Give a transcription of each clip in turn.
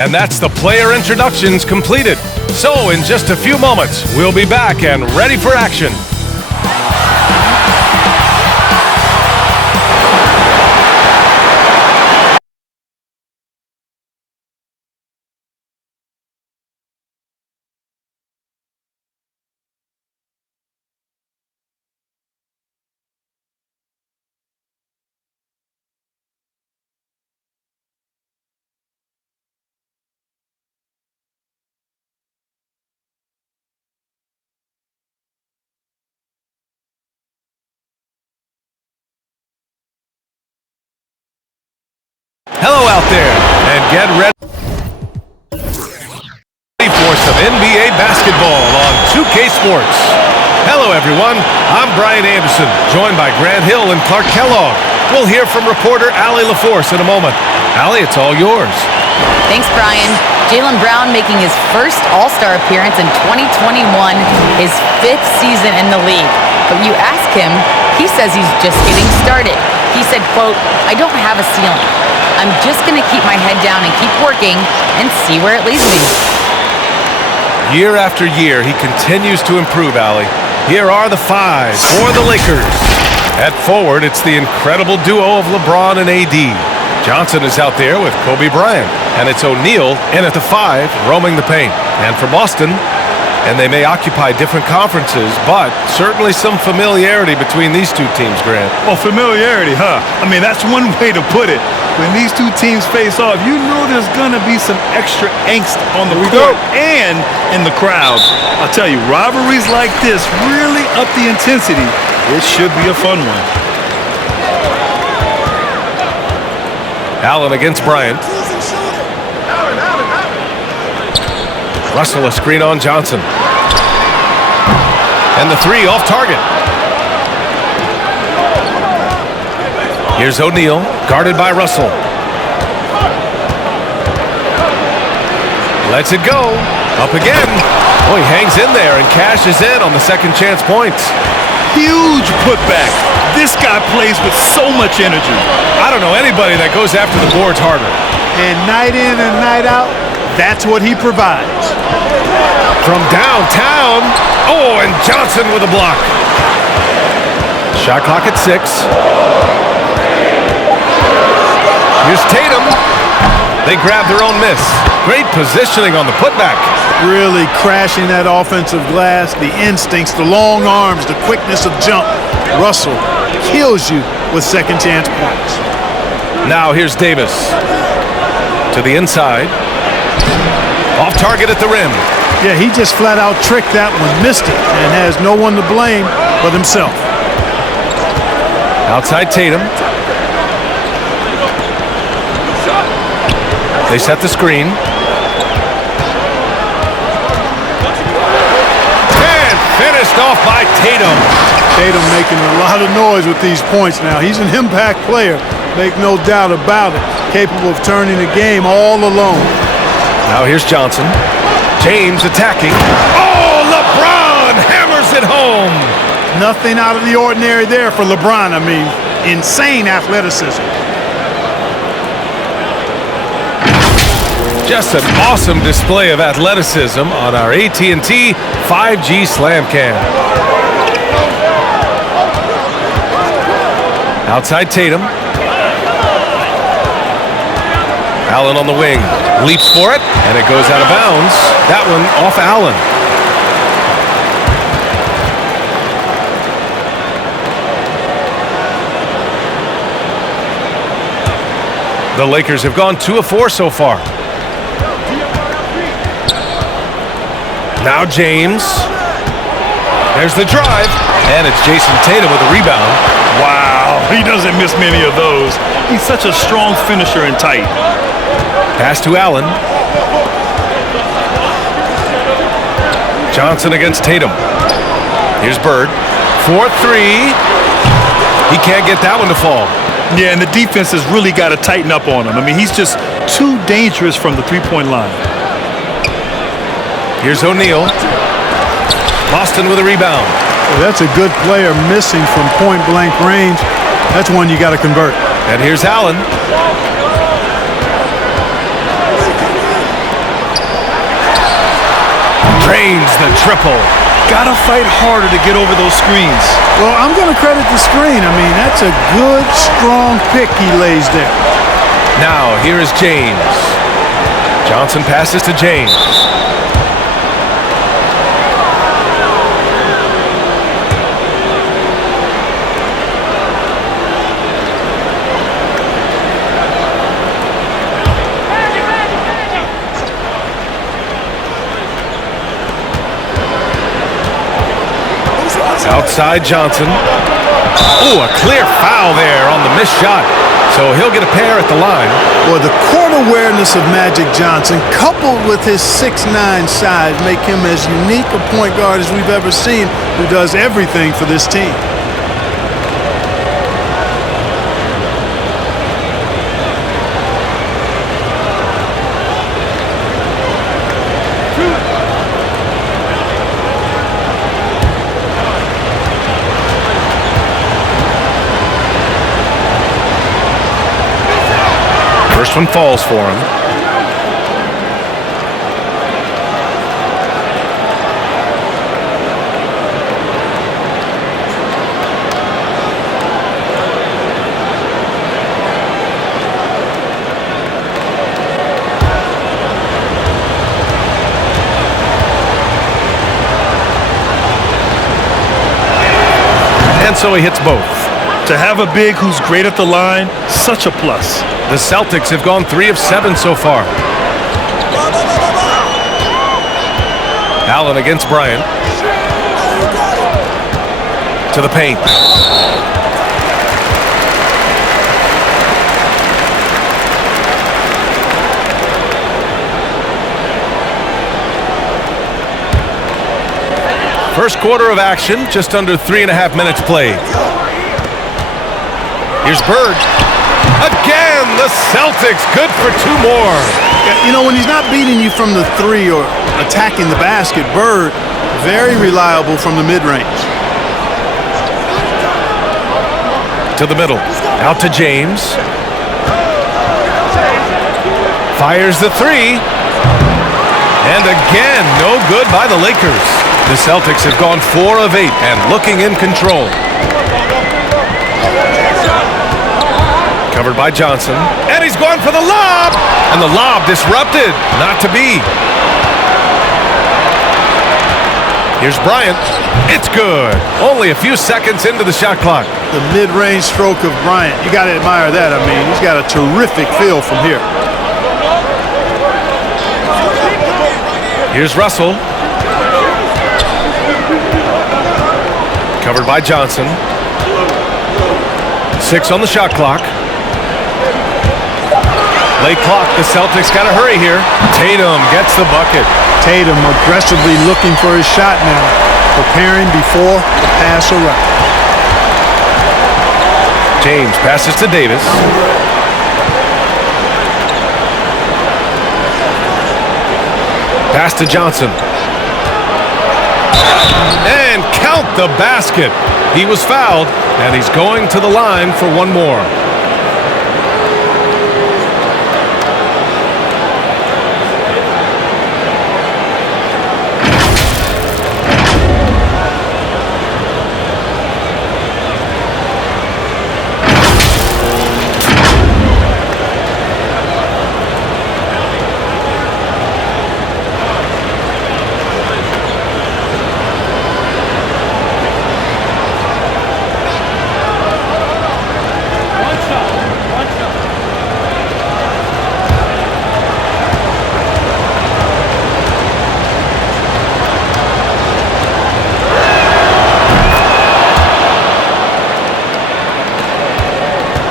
And that's the player introductions completed. So in just a few moments, we'll be back and ready for action. Hello out there, and get ready for some NBA basketball on 2K Sports. Hello everyone, I'm Brian Anderson, joined by Grant Hill and Clark Kellogg. We'll hear from reporter Allie LaForce in a moment. Allie, it's all yours. Thanks, Brian. Jaylen Brown making his first All-Star appearance in 2021, his 5th season in the league. But you ask him, he says he's just getting started. He said, quote, "I don't have a ceiling. I'm just going to keep my head down and keep working and see where it leads me." Year after year, he continues to improve, Allie. Here are the five for the Lakers. At forward, it's the incredible duo of LeBron and AD. Johnson is out there with Kobe Bryant, and it's O'Neal in at the 5, roaming the paint. And for Boston, and they may occupy different conferences, but certainly some familiarity between these two teams, Grant. Well, familiarity, huh? I mean, that's one way to put it. When these two teams face off, you know there's going to be some extra angst on the court and in the crowd. I'll tell you, rivalries like this really up the intensity. It should be a fun one. Allen against Bryant. Russell a screen on Johnson. And the 3 off target. Here's O'Neal, guarded by Russell. Lets it go. Up again. Oh, he hangs in there and cashes in on the second chance points. Huge putback. This guy plays with so much energy. I don't know anybody that goes after the boards harder. And night in and night out, that's what he provides. From downtown. Oh, and Johnson with a block. Shot clock at 6. Here's Tatum. They grab their own miss. Great positioning on the putback. Really crashing that offensive glass, the instincts, the long arms, the quickness of jump. Russell kills you with second chance points. Now here's Davis. To the inside. Off target at the rim. Yeah, he just flat out tricked that one, missed it, and has no one to blame but himself. Outside Tatum. They set the screen. And finished off by Tatum. Tatum making a lot of noise with these points now. He's an impact player, make no doubt about it. Capable of turning the game all alone. Now here's Johnson. James attacking. Oh, LeBron hammers it home. Nothing out of the ordinary there for LeBron. I mean, insane athleticism. Just an awesome display of athleticism on our AT&T 5G Slam Cam. Outside Tatum. Allen on the wing. Leaps for it, and it goes out of bounds. That one off Allen. The Lakers have gone 2 of 4 so far. Now James. There's the drive. And it's Jason Tatum with a rebound. Wow, he doesn't miss many of those. He's such a strong finisher and tight. Pass to Allen. Johnson against Tatum. Here's Bird. 4-3. He can't get that one to fall. Yeah, and the defense has really got to tighten up on him. I mean, he's just too dangerous from the three-point line. Here's O'Neal. Boston with a rebound. Well, that's a good player missing from point-blank range. That's one you got to convert. And here's Allen. Drains the triple. Gotta fight harder to get over those screens. Well, I'm going to credit the screen. I mean, that's a good, strong pick he lays there. Now, here is James. Johnson passes to James. Outside Johnson. Oh, a clear foul there on the missed shot. So he'll get a pair at the line. Well, the court awareness of Magic Johnson, coupled with his 6'9" size, make him as unique a point guard as we've ever seen, who does everything for this team. First one falls for him. And so he hits both. To have a big who's great at the line, such a plus. The Celtics have gone 3 of 7 so far. Allen against Bryant. To the paint. First quarter of action, just under 3.5 minutes played. Here's Bird. Again, the Celtics good for 2 more. You know, when he's not beating you from the 3 or attacking the basket, Bird, very reliable from the mid-range. To the middle. Out to James. Fires the 3. And again, no good by the Lakers. The Celtics have gone 4 of 8 and looking in control. Covered by Johnson. And he's going for the lob. And the lob disrupted. Not to be. Here's Bryant. It's good. Only a few seconds into the shot clock. The mid-range stroke of Bryant. You got to admire that. I mean, he's got a terrific feel from here. Here's Russell. Covered by Johnson. 6 on the shot clock. Late clock. The Celtics got to hurry here. Tatum gets the bucket. Tatum aggressively looking for his shot now, preparing before the pass arrives. James passes to Davis. Pass to Johnson. And count the basket. He was fouled, and he's going to the line for 1 more.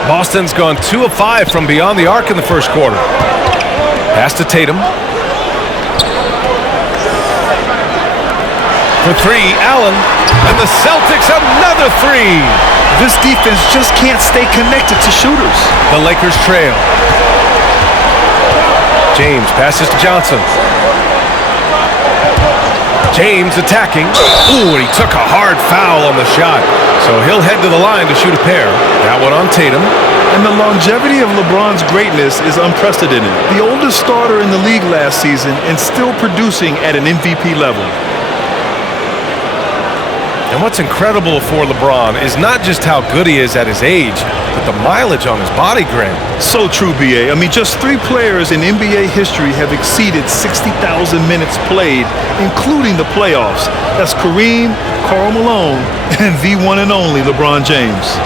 Boston's gone 2 of 5 from beyond the arc in the first quarter. Pass to Tatum. For 3, Allen. And the Celtics another 3. This defense just can't stay connected to shooters. The Lakers trail. James passes to Johnson. James attacking. Ooh, and he took a hard foul on the shot. So he'll head to the line to shoot a pair. That one on Tatum. And the longevity of LeBron's greatness is unprecedented. The oldest starter in the league last season and still producing at an MVP level. And what's incredible for LeBron is not just how good he is at his age, but the mileage on his body, Graham. So true, B.A. I mean, just 3 players in NBA history have exceeded 60,000 minutes played, including the playoffs. That's Kareem, Karl Malone, and the one and only LeBron James.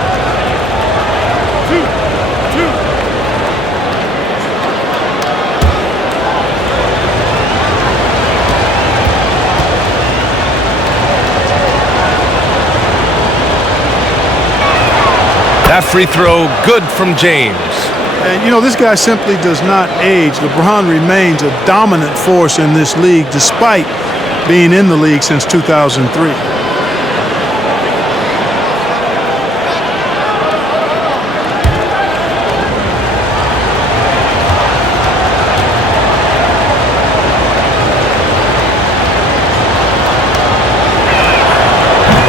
That free throw, good from James. And, you know, this guy simply does not age. LeBron remains a dominant force in this league despite being in the league since 2003.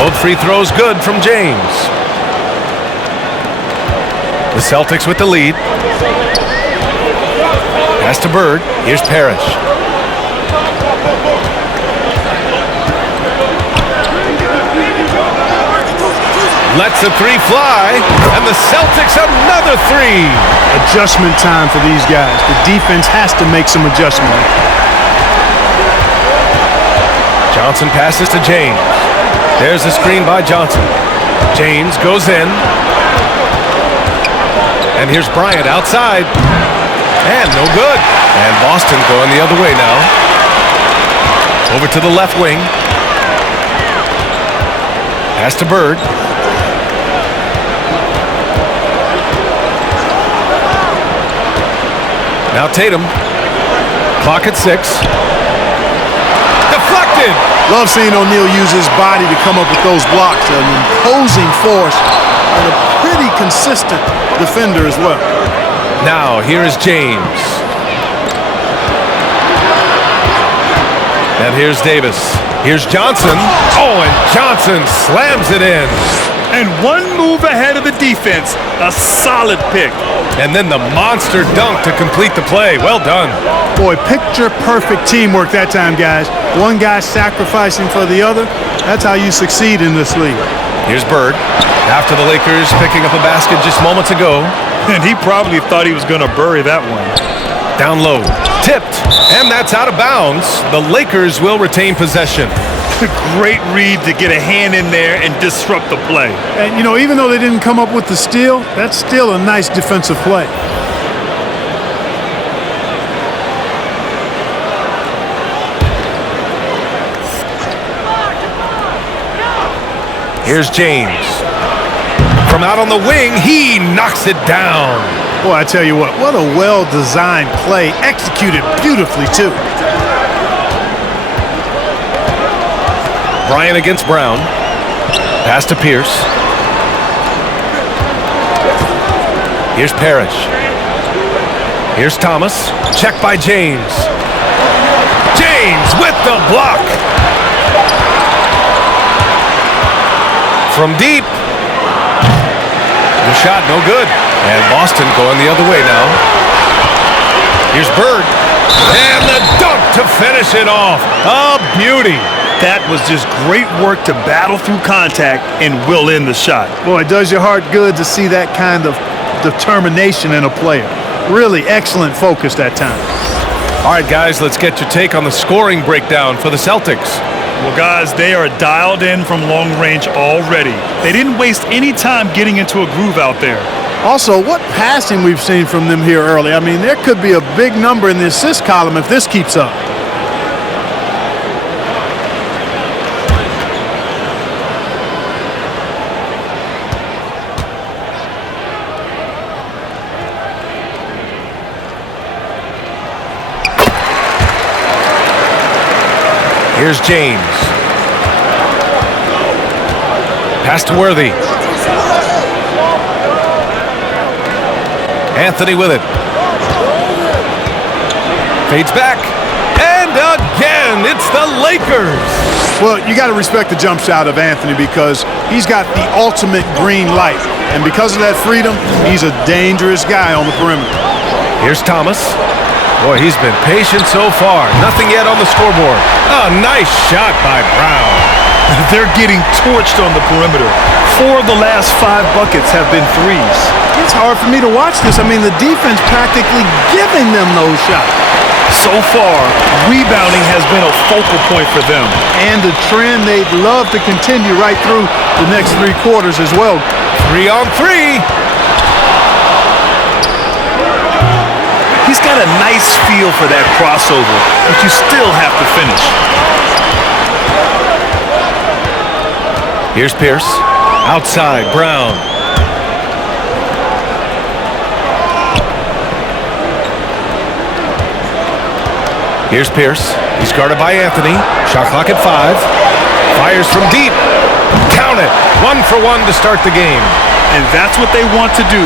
Both free throws good from James. The Celtics with the lead. Pass to Bird. Here's Parrish. Lets the 3 fly, and the Celtics another 3. Adjustment time for these guys. The defense has to make some adjustment. Johnson passes to James. There's the screen by Johnson. James goes in. And here's Bryant outside. And no good. And Boston going the other way now. Over to the left wing. Pass to Bird. Now Tatum. Clock at 6. Deflected. Love seeing O'Neal use his body to come up with those blocks. An imposing force and a pretty consistent defender as well. Now here is James. And here's Davis. Here's Johnson. Oh, and Johnson slams it in. And one move ahead of the defense. A solid pick. And then the monster dunk to complete the play. Well done. Boy, picture-perfect teamwork that time, guys. One guy sacrificing for the other. That's how you succeed in this league. Here's Bird. After the Lakers picking up a basket just moments ago. And he probably thought he was going to bury that one. Down low. Tipped. And that's out of bounds. The Lakers will retain possession. Great read to get a hand in there and disrupt the play. And, you know, even though they didn't come up with the steal, that's still a nice defensive play. Here's James. From out on the wing, he knocks it down. Boy, I tell you what a well-designed play, executed beautifully, too. Bryant against Brown. Pass to Pierce. Here's Parrish. Here's Thomas. Check by James. James with the block. From deep. The shot no good. And Boston going the other way now. Here's Bird. And the dunk to finish it off. A beauty. That was just great work to battle through contact and will in the shot. Boy, it does your heart good to see that kind of determination in a player. Really excellent focus that time. All right, guys, let's get your take on the scoring breakdown for the Celtics. Well, guys, they are dialed in from long range already. They didn't waste any time getting into a groove out there. Also, what passing we've seen from them here early. I mean, there could be a big number in the assist column if this keeps up. Here's James. Pass to Worthy. Anthony with it. Fades back. And And again, it's the Lakers. Well, you got to respect the jump shot of Anthony because he's got the ultimate green light. And because of that freedom, he's a dangerous guy on the perimeter. Here's Thomas. Boy, he's been patient so far. Nothing yet on the scoreboard. A nice shot by Brown. They're getting torched on the perimeter. 4 of the last 5 buckets have been threes. It's hard for me to watch this. I mean, the defense practically giving them those shots. So far, rebounding has been a focal point for them. And a trend they'd love to continue right through the next 3 quarters as well. 3 on 3. He's got a nice feel for that crossover, but you still have to finish. Here's Pierce. Outside, Brown. Here's Pierce. He's guarded by Anthony. Shot clock at 5. Fires from deep. Count it. 1 for 1 to start the game. And that's what they want to do.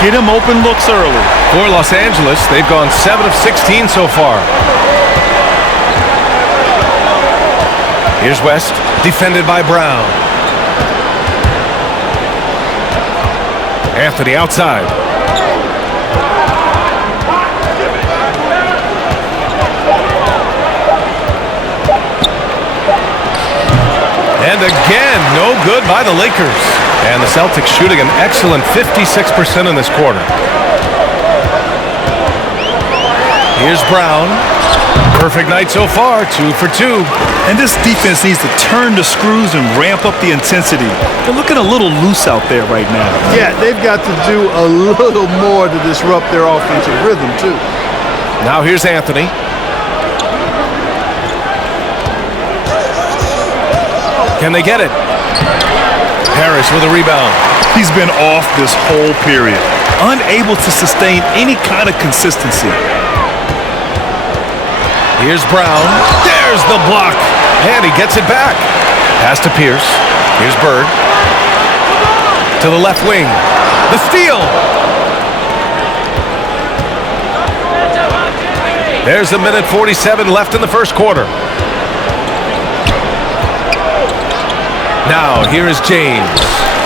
Get him open looks early. For Los Angeles, they've gone 7 of 16 so far. Here's West. Defended by Brown. Anthony outside. And again, no good by the Lakers. And the Celtics shooting an excellent 56% in this quarter. Here's Brown. Perfect night so far, 2 for 2. And this defense needs to turn the screws and ramp up the intensity. They're looking a little loose out there right now. Yeah, they've got to do a little more to disrupt their offensive rhythm, too. Now here's Anthony. Can they get it? Harris with a rebound. He's been off this whole period, unable to sustain any kind of consistency. Here's Brown. There's the block. And he gets it back. Pass to Pierce. Here's Bird. To the left wing. The steal. There's a minute 47 left in the first quarter. Now, here is James.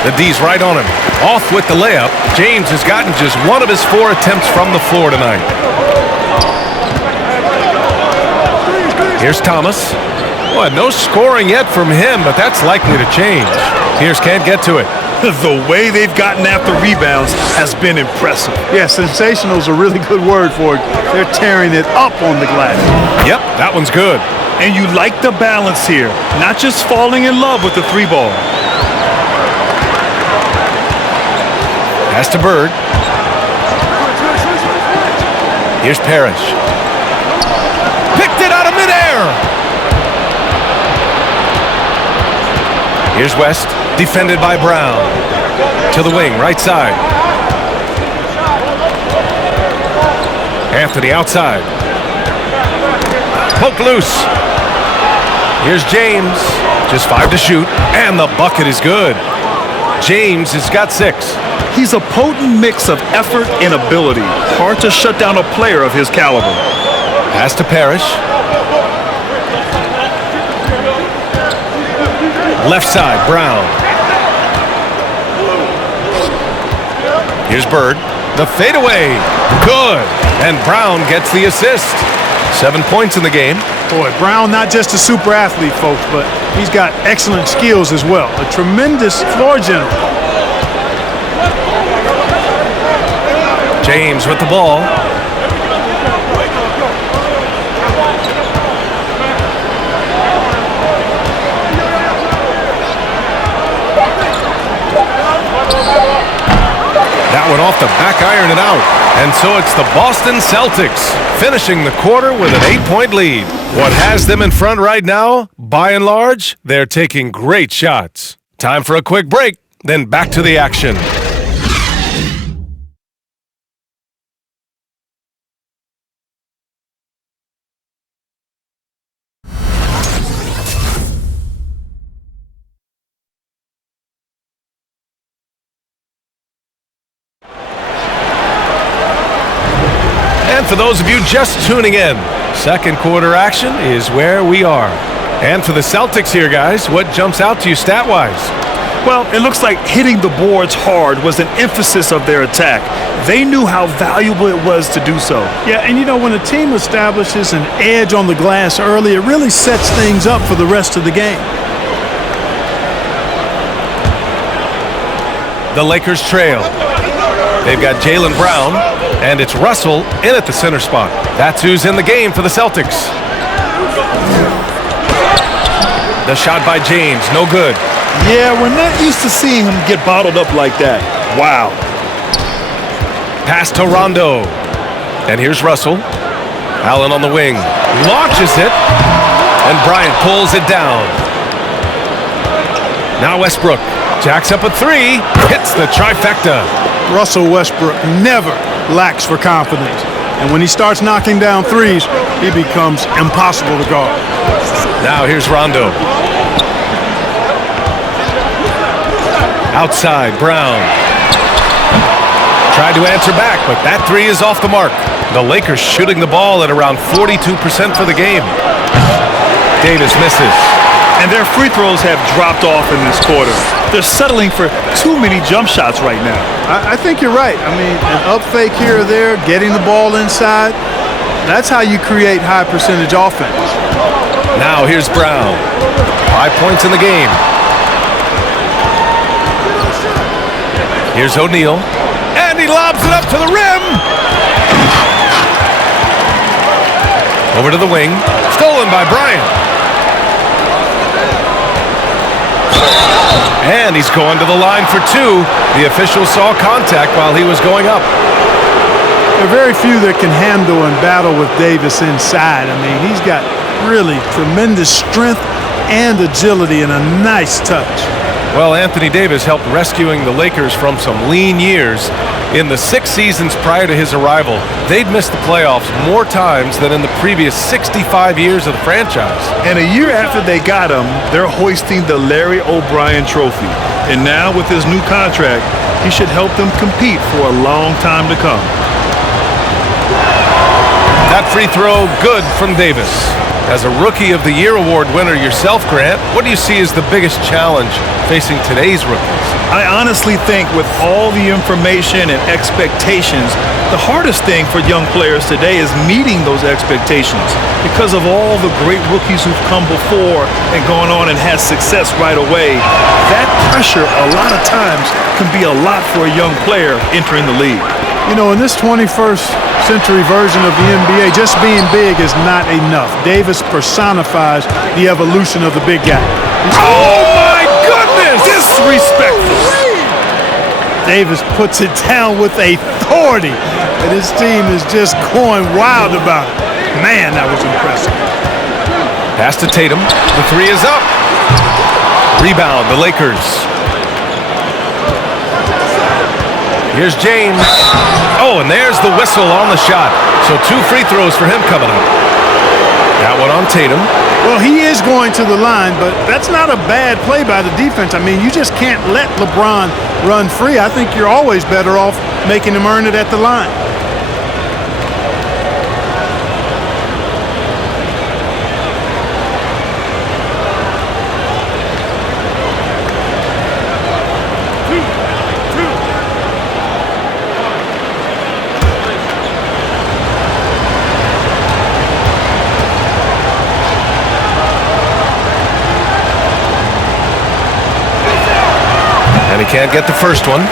The D's right on him. Off with the layup. James has gotten just 1 of his 4 attempts from the floor tonight. Here's Thomas. Boy, no scoring yet from him, but that's likely to change. Pierce can't get to it. The way they've gotten after rebounds has been impressive. Yeah, sensational is a really good word for it. They're tearing it up on the glass. Yep, that one's good. And you like the balance here, not just falling in love with the 3 ball. Pass to Bird. Here's Parrish. Picked it out of midair. Here's West, defended by Brown. To the wing, right side. Anthony outside. Poke loose. Here's James. Just 5 to shoot, and the bucket is good. James has got 6. He's a potent mix of effort and ability. Hard to shut down a player of his caliber. Pass to Parrish. Left side, Brown. Here's Bird. The fadeaway. Good. And Brown gets the assist. 7 points in the game. Boy, Brown not just a super athlete, folks, but he's got excellent skills as well. A tremendous floor general. James with the ball. That one off the back iron and out. And so it's the Boston Celtics finishing the quarter with an 8-point lead. What has them in front right now? By and large, they're taking great shots. Time for a quick break, then back to the action. And for those of you just tuning in, Second quarter action is where we are. And for the Celtics here, guys, what jumps out to you stat-wise? Well, it looks like hitting the boards hard was an emphasis of their attack. They knew how valuable it was to do so. Yeah, and you know, when a team establishes an edge on the glass early, it really sets things up for the rest of the game. The Lakers trail. They've got Jaylen Brown, and it's Russell in at the center spot. That's who's in the game for the Celtics. The shot by James, no good. Yeah, we're not used to seeing him get bottled up like that. Wow. Pass to Rondo. And here's Russell. Allen on the wing. Launches it. And Bryant pulls it down. Now Westbrook. Jacks up a three. Hits the trifecta. Russell Westbrook never lacks for confidence. And when he starts knocking down threes, he becomes impossible to guard. Now here's Rondo. Outside, Brown. Tried to answer back, but that three is off the mark. The Lakers shooting the ball at around 42% for the game. Davis misses. And their free throws have dropped off in this quarter. They're settling for too many jump shots right now. I think you're right. I mean, an up fake here or there, getting the ball inside, that's how you create high percentage offense. Now here's Brown. 5 points in the game. Here's O'Neal. And he lobs it up to the rim. Over to the wing. Stolen by Bryant. And he's going to the line for two. The official saw contact while he was going up. There are very few that can handle and battle with Davis inside. I mean, he's got really tremendous strength and agility and a nice touch. Well, Anthony Davis helped rescuing the Lakers from some lean years. In the 6 seasons prior to his arrival, they'd missed the playoffs more times than in the previous 65 years of the franchise. And a year after they got him, they're hoisting the Larry O'Brien Trophy. And now with his new contract, he should help them compete for a long time to come. That free throw good from Davis. As a Rookie of the Year award winner yourself, Grant, what do you see as the biggest challenge facing today's rookies? I honestly think with all the information and expectations, the hardest thing for young players today is meeting those expectations. Because of all the great rookies who've come before and gone on and had success right away, that pressure a lot of times can be a lot for a young player entering the league. You know, in this 21st century version of the NBA, just being big is not enough. Davis personifies the evolution of the big guy. Oh, my goodness! Disrespectful. Davis puts it down with authority, and his team is just going wild about it. Man, that was impressive. Pass to Tatum. The three is up. Rebound, the Lakers. Here's James. Oh, and there's the whistle on the shot. So 2 free throws for him coming up. That one on Tatum. Well, he is going to the line, but that's not a bad play by the defense. I mean, you just can't let LeBron run free. I think you're always better off making him earn it at the line. And he can't get the first one.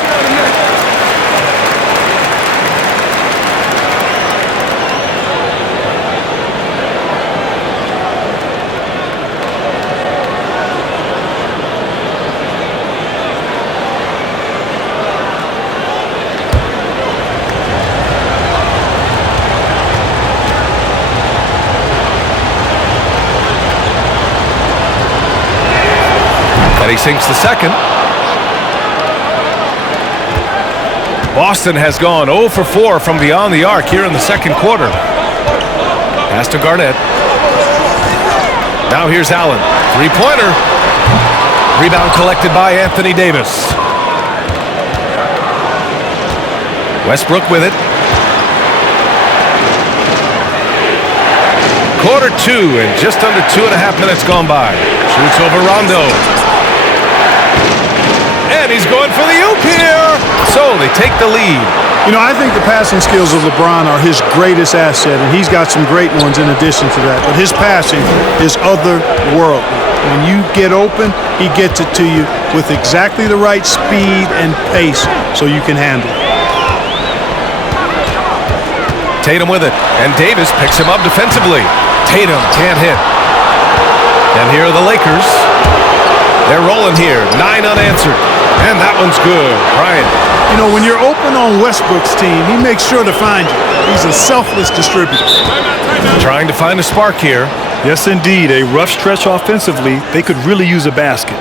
And he sinks the second. Boston has gone 0 for 4 from beyond the arc here in the second quarter. Pass to Garnett. Now here's Allen. Three-pointer. Rebound collected by Anthony Davis. Westbrook with it. Quarter two and just under 2.5 minutes gone by. Shoots over Rondo. And he's going for the oop here. So they take the lead. You know, I think the passing skills of LeBron are his greatest asset, and he's got some great ones in addition to that. But his passing is otherworldly. When you get open, he gets it to you with exactly the right speed and pace so you can handle it. Tatum with it, and Davis picks him up defensively. Tatum can't hit. And here are the Lakers. They're rolling here, 9 unanswered. And that one's good. Bryant. You know, when you're open on Westbrook's team, he makes sure to find you. He's a selfless distributor. Trying to find a spark here. Yes, indeed. A rough stretch offensively. They could really use a basket.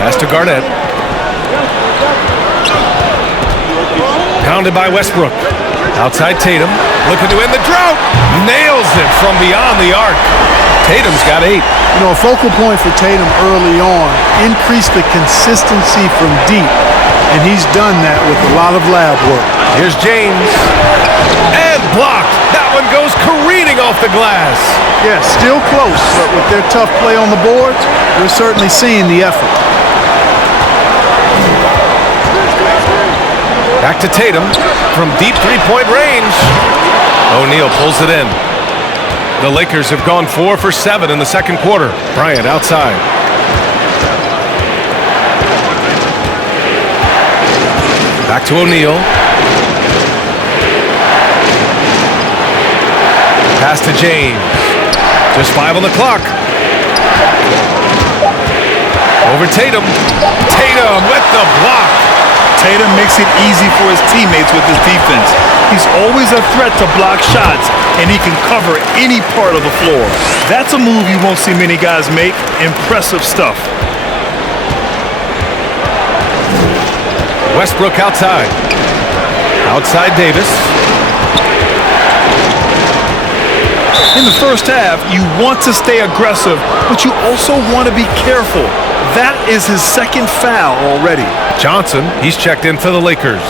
Pass to Garnett. Pounded by Westbrook. Outside Tatum. Looking to end the drought. Nails it from beyond the arc. Tatum's got 8. You know, a focal point for Tatum early on, increase the consistency from deep. And he's done that with a lot of lab work. Here's James. And blocked. That one goes careening off the glass. Yeah, still close, but with their tough play on the boards, we're certainly seeing the effort. Back to Tatum from deep three-point range. O'Neal pulls it in. The Lakers have gone 4 for 7 in the second quarter. Bryant outside. Back to O'Neal. Pass to James. Just 5 on the clock. Over Tatum. Tatum with the block. Tatum makes it easy for his teammates with his defense. He's always a threat to block shots, and he can cover any part of the floor. That's a move you won't see many guys make. Impressive stuff. Westbrook outside. Outside Davis. In the first half, you want to stay aggressive, but you also want to be careful. That is his second foul already. Johnson, he's checked in for the Lakers.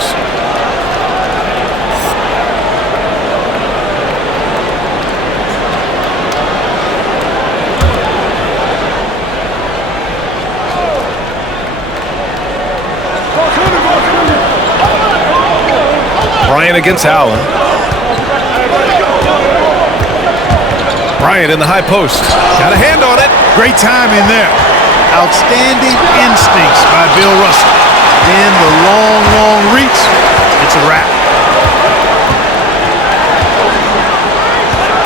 Bryant against Allen. Bryant in the high post. Got a hand on it. Great timing there. Outstanding instincts by Bill Russell. And the long, long reach. It's a wrap.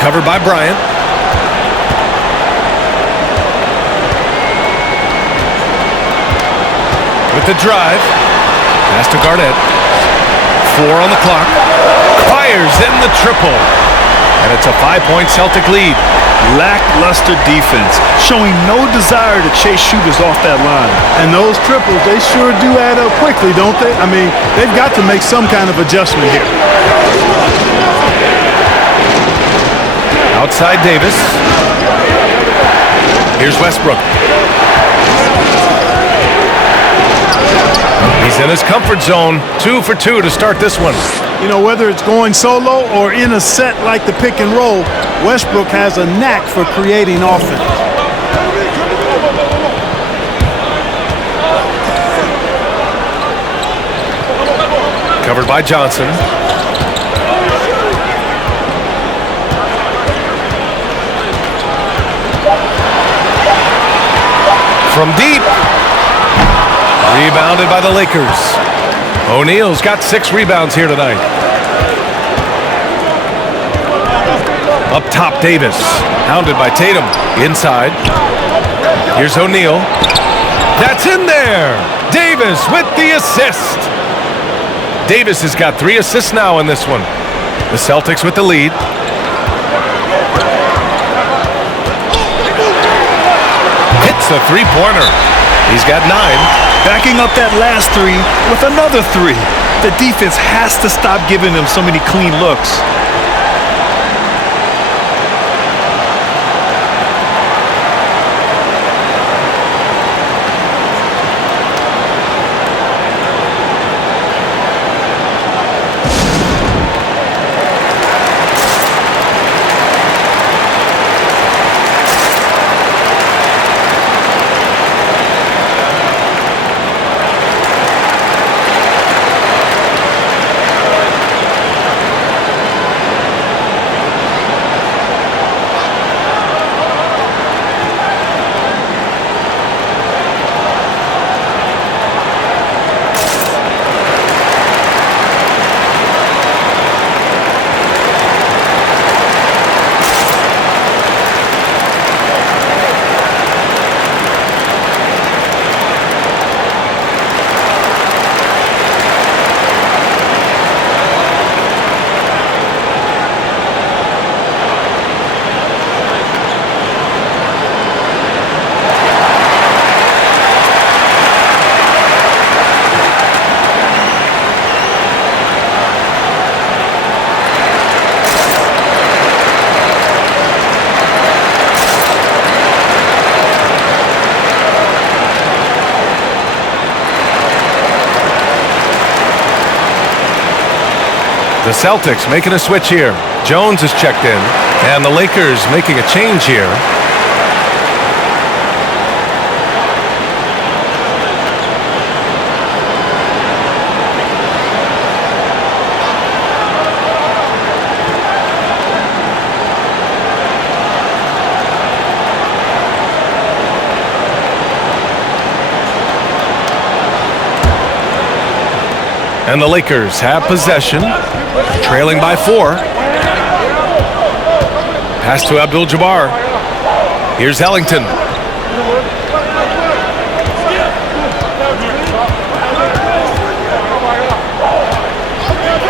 Covered by Bryant. with the drive. Pass to Garnett. 4 on the clock. Fires in the triple. And it's a 5-point Celtic lead. Lackluster defense, showing no desire to chase shooters off that line. And those triples, they sure do add up quickly, don't they? I mean, they've got to make some kind of adjustment here. Outside Davis. Here's Westbrook. He's in his comfort zone. 2 for 2 to start this one. You know, whether it's going solo or in a set like the pick and roll, Westbrook has a knack for creating offense. Covered by Johnson. From deep. Rebounded by the Lakers. O'Neal's got 6 rebounds here tonight. Up top, Davis. Hounded by Tatum. Inside. Here's O'Neal. That's in there. Davis with the assist. Davis has got 3 assists now in this one. The Celtics with the lead. Hits a 3-pointer. He's got 9. Backing up that last 3 with another 3. The defense has to stop giving them so many clean looks. The Celtics making a switch here. Jones is checked in, and the Lakers making a change here. And the Lakers have possession, trailing by 4. Pass to Abdul-Jabbar. Here's Ellington.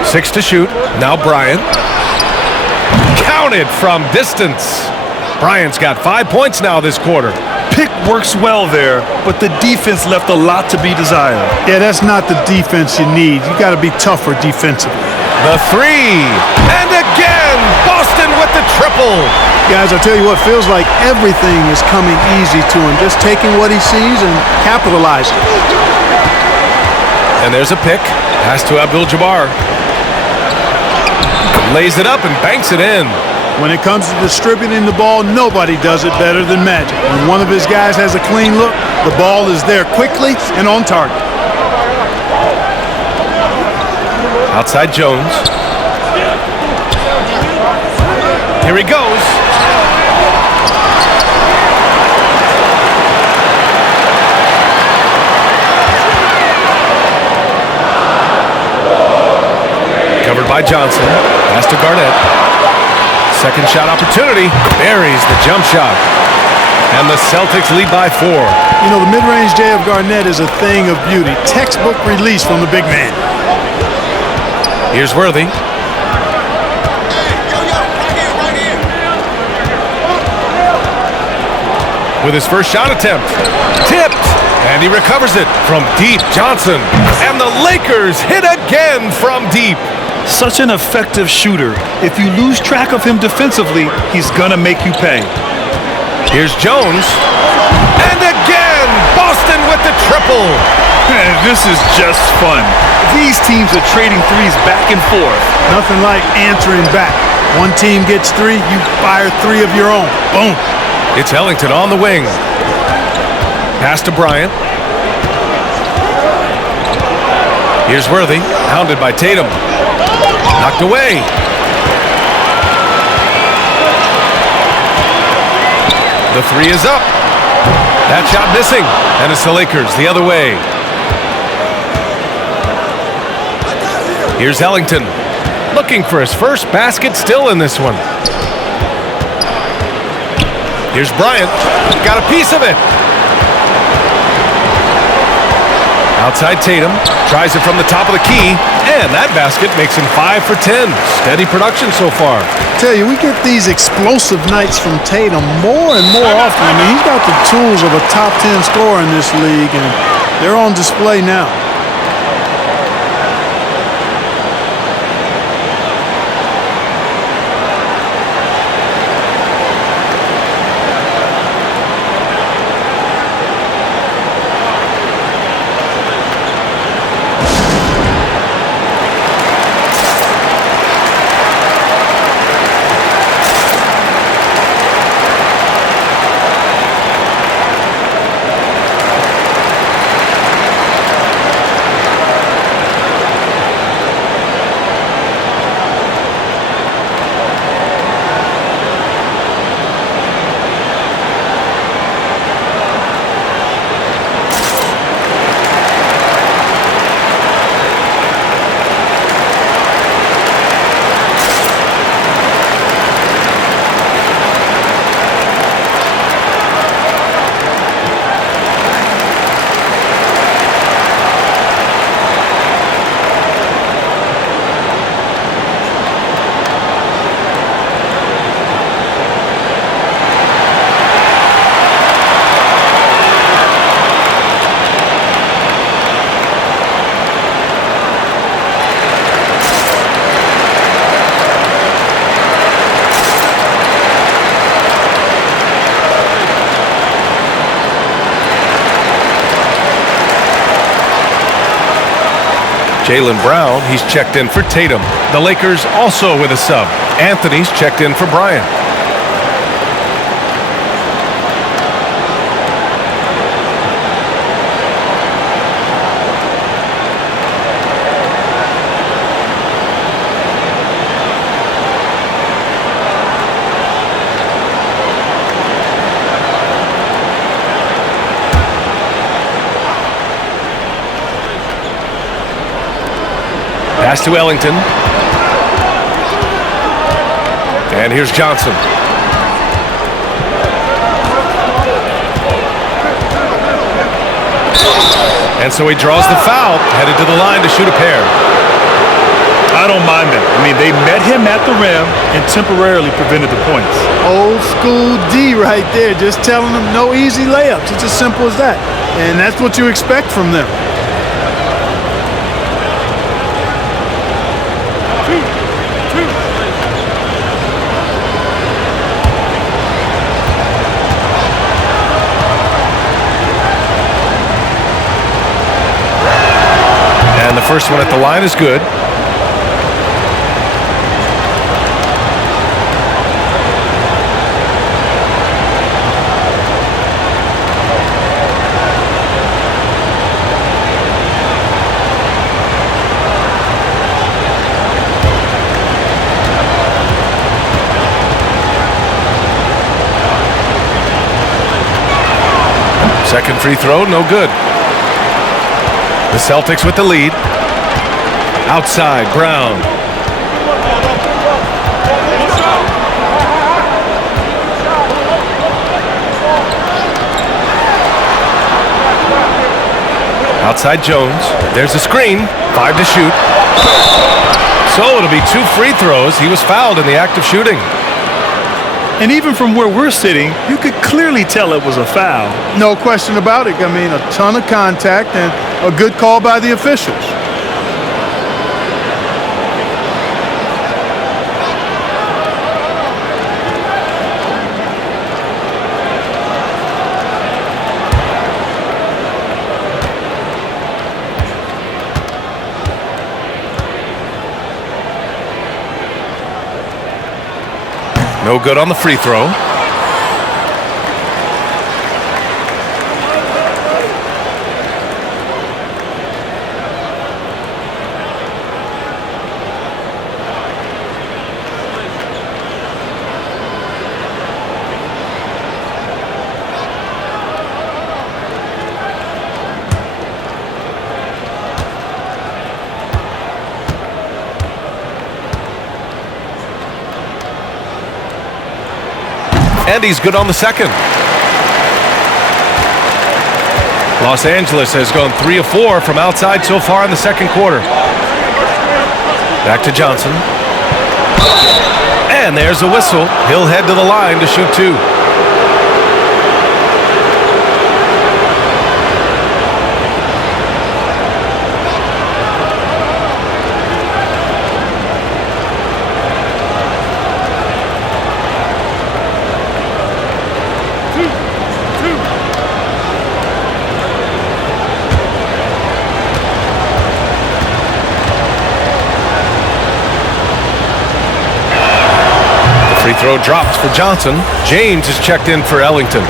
Six to shoot. Now Bryant. Counted from distance. Bryant's got 5 points now this quarter. Pick works well there, but the defense left a lot to be desired. Yeah, that's not the defense you need. You got to be tougher defensively. The 3. And again, Boston with the triple. Guys, I tell you what, feels like everything is coming easy to him. Just taking what he sees and capitalizing. And there's a pick. Pass to Abdul-Jabbar. Lays it up and banks it in. When it comes to distributing the ball, nobody does it better than Magic. When one of his guys has a clean look, the ball is there quickly and on target. Outside Jones. Here he goes. Covered by Johnson. Pass to Garnett. Second shot opportunity. Buries the jump shot. And the Celtics lead by 4. You know, the mid-range J of Garnett is a thing of beauty. Textbook release from the big man. Here's Worthy. With his first shot attempt. Tipped. And he recovers it from deep. Johnson. And the Lakers hit again from deep. Such an effective shooter. If you lose track of him defensively, he's going to make you pay. Here's Jones. And again, Boston with the triple. This is just fun. These teams are trading threes back and forth. Nothing like answering back. One team gets 3, you fire 3 of your own. Boom. It's Ellington on the wing. Pass to Bryant. Here's Worthy, hounded by Tatum. Knocked away. The 3 is up. That shot missing. And it's the Lakers the other way. Here's Ellington. Looking for his first basket still in this one. Here's Bryant. Got a piece of it. Outside Tatum. Tries it from the top of the key. And that basket makes him 5 for 10. Steady production so far. Tell you, we get these explosive nights from Tatum more and more often. I mean, he's got the tools of a top 10 scorer in this league, and they're on display now. Jaylen Brown, he's checked in for Tatum. The Lakers also with a sub. Anthony's checked in for Bryant. Pass to Ellington. And here's Johnson. And so he draws the foul, headed to the line to shoot a pair. I don't mind that. I mean, they met him at the rim and temporarily prevented the points. Old school D right there, just telling them no easy layups. It's as simple as that. And that's what you expect from them. And the first one at the line is good. Second free throw, no good. The Celtics with the lead. Outside, Brown. Outside Jones. There's a screen. 5 to shoot. So it'll be 2 free throws. He was fouled in the act of shooting. And even from where we're sitting, you could clearly tell it was a foul. No question about it. I mean, a ton of contact and a good call by the officials. No good on the free throw. And he's good on the second. Los Angeles has gone 3 of 4 from outside so far in the second quarter. Back to Johnson. And there's a whistle. He'll head to the line to shoot 2. Free throw drops for Johnson. James is checked in for Ellington.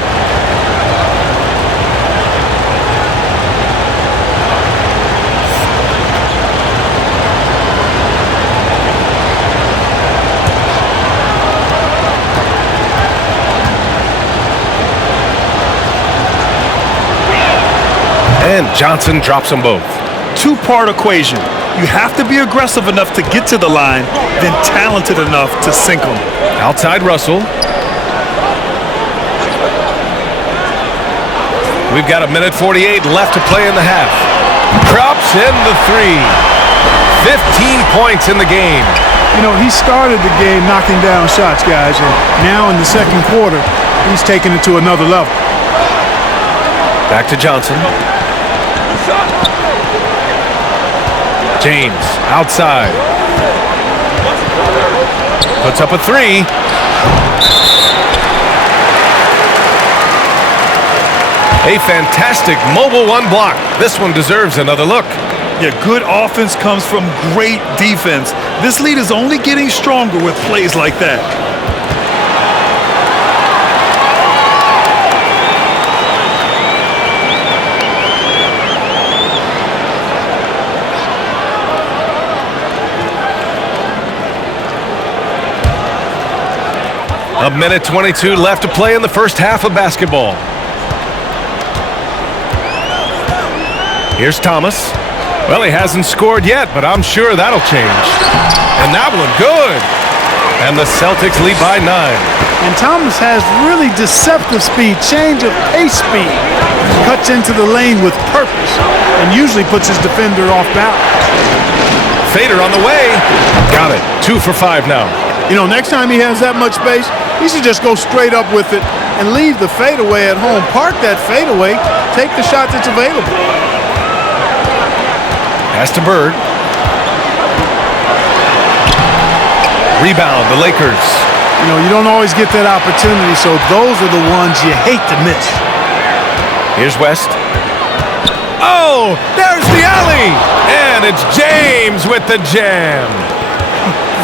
And Johnson drops them both. Two-part equation. You have to be aggressive enough to get to the line, then talented enough to sink them. Outside Russell. We've got 1:48 left to play in the half. Drops in the 3. 15 points in the game. You know, he started the game knocking down shots, guys, and now in the second quarter, he's taking it to another level. Back to Johnson. James outside. Puts up a 3. A fantastic mobile 1 block. This one deserves another look. Yeah, good offense comes from great defense. This lead is only getting stronger with plays like that. A 1:22 left to play in the first half of basketball. Here's Thomas. Well, he hasn't scored yet, but I'm sure that'll change. And that one good. And the Celtics lead by 9. And Thomas has really deceptive speed, change of pace speed. Cuts into the lane with purpose and usually puts his defender off balance. Fader on the way. Got it. 2 for 5 now. You know, next time he has that much space, he should just go straight up with it and leave the fadeaway at home. Park that fadeaway, take the shot that's available. Pass to Bird. Rebound, the Lakers. You know, you don't always get that opportunity, so those are the ones you hate to miss. Here's West. Oh, there's the alley! And it's James with the jam.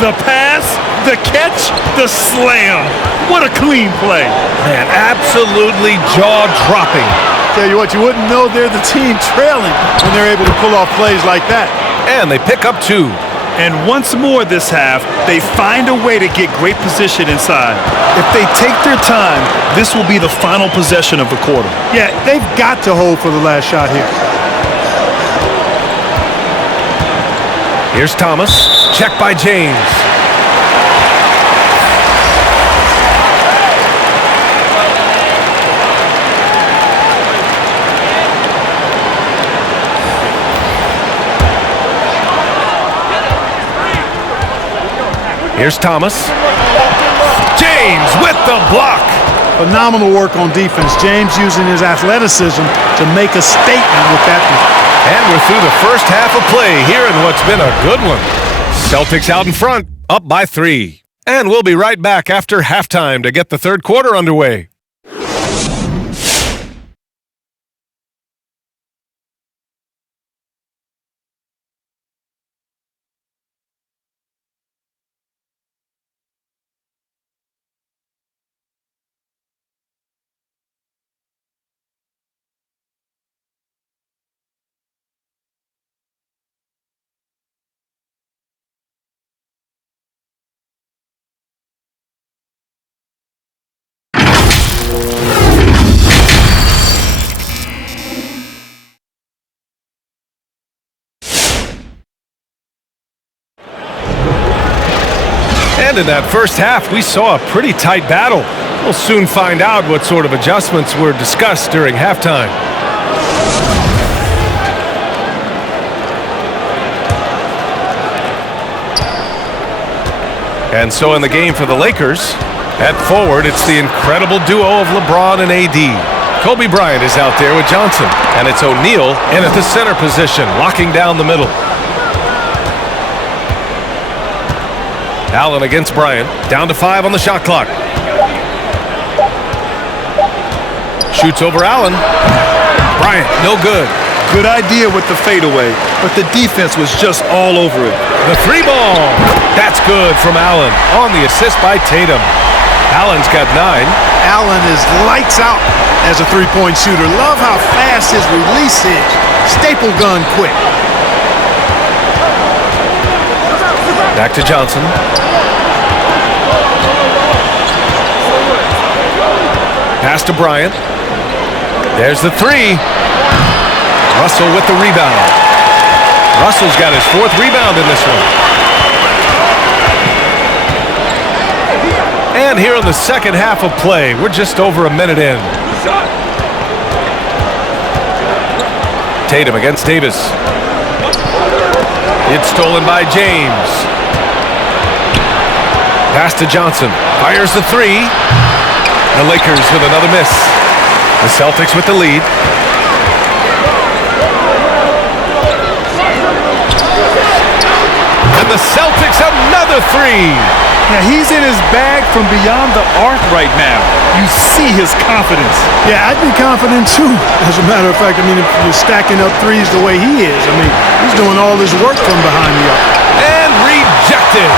The pass, the catch, the slam. What a clean play. Man, absolutely jaw-dropping. Tell you what, you wouldn't know they're the team trailing when they're able to pull off plays like that. And they pick up 2. And once more this half, they find a way to get great position inside. If they take their time, this will be the final possession of the quarter. Yeah, they've got to hold for the last shot here. Here's Thomas. Check by James. Here's Thomas. James with the block. Phenomenal work on defense. James using his athleticism to make a statement with that one. And we're through the first half of play here in what's been a good one. Celtics out in front, up by 3. And we'll be right back after halftime to get the third quarter underway. And in that first half, we saw a pretty tight battle. We'll soon find out what sort of adjustments were discussed during halftime. And so in the game for the Lakers, at forward, it's the incredible duo of LeBron and AD. Kobe Bryant is out there with Johnson, and it's O'Neal in at the center position, locking down the middle. Allen against Bryant, down to 5 on the shot clock. Shoots over Allen. Bryant, no good. Good idea with the fadeaway, but the defense was just all over it. The 3-ball. That's good from Allen on the assist by Tatum. Allen's got 9. Allen is lights out as a three-point shooter. Love how fast his release is. Staple gun quick. Back to Johnson. Pass to Bryant. There's the 3. Russell with the rebound. Russell's got his 4th rebound in this one. And here in the second half of play, we're just over a minute in. Tatum against Davis. It's stolen by James. Pass to Johnson. Fires the 3. The Lakers with another miss. The Celtics with the lead. And the Celtics another 3. Yeah, he's in his bag from beyond the arc right now. You see his confidence. Yeah, I'd be confident too. As a matter of fact, I mean, if you're stacking up threes the way he is, I mean, he's doing all this work from behind the arc. And rejected.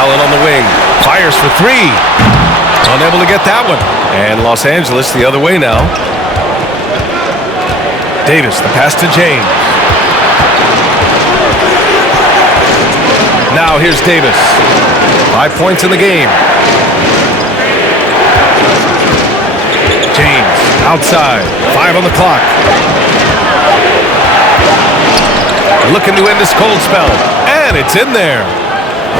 Allen on the wing. Fires for 3. Unable to get that one. And Los Angeles the other way now. Davis, the pass to James. Now here's Davis. 5 points in the game. James outside. 5 on the clock. Looking to end this cold spell. And it's in there.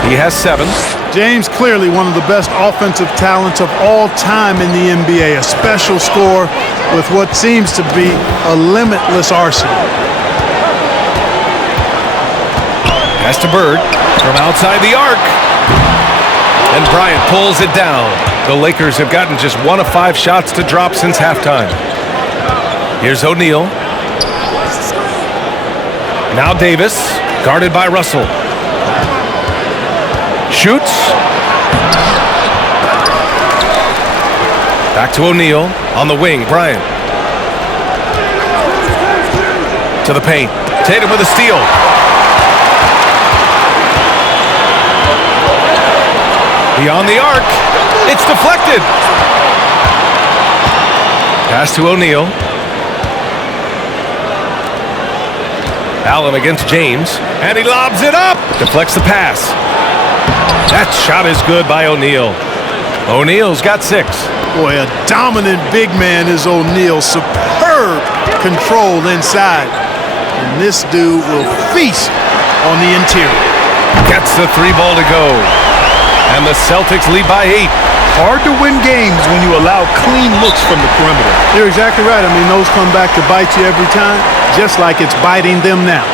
He has 7. James clearly one of the best offensive talents of all time in the NBA. A special scorer with what seems to be a limitless arsenal. Pass to Bird from outside the arc. And Bryant pulls it down. The Lakers have gotten just 1 of 5 shots to drop since halftime. Here's O'Neal. Now Davis, guarded by Russell. Shoots. Back to O'Neal on the wing. Bryant. To the paint. Tatum with a steal. Beyond the arc. It's deflected. Pass to O'Neal. Allen against James. And he lobs it up. Deflects the pass. That shot is good by O'Neal. O'Neal's got 6. Boy, a dominant big man is O'Neal. Superb control inside. And this dude will feast on the interior. Gets the 3-ball to go. And the Celtics lead by 8. Hard to win games when you allow clean looks from the perimeter. You're exactly right. I mean, those come back to bite you every time, just like it's biting them now.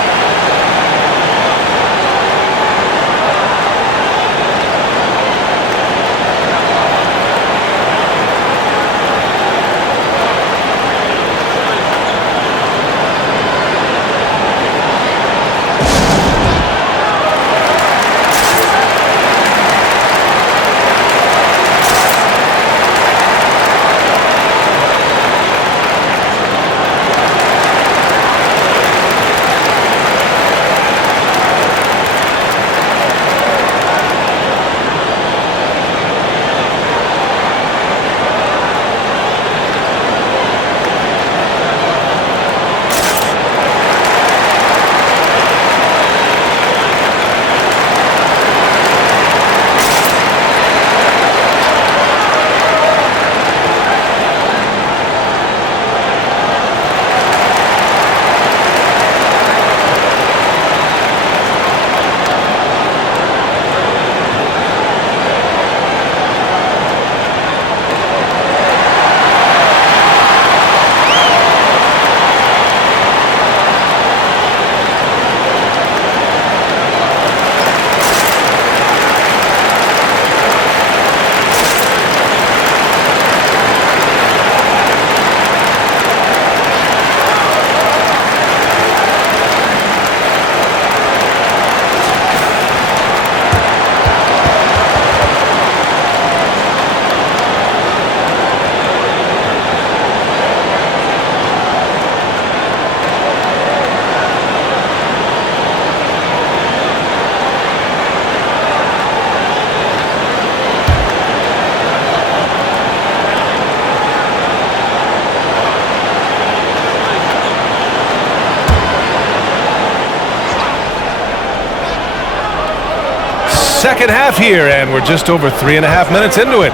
second half here, and we're just over 3.5 minutes into it.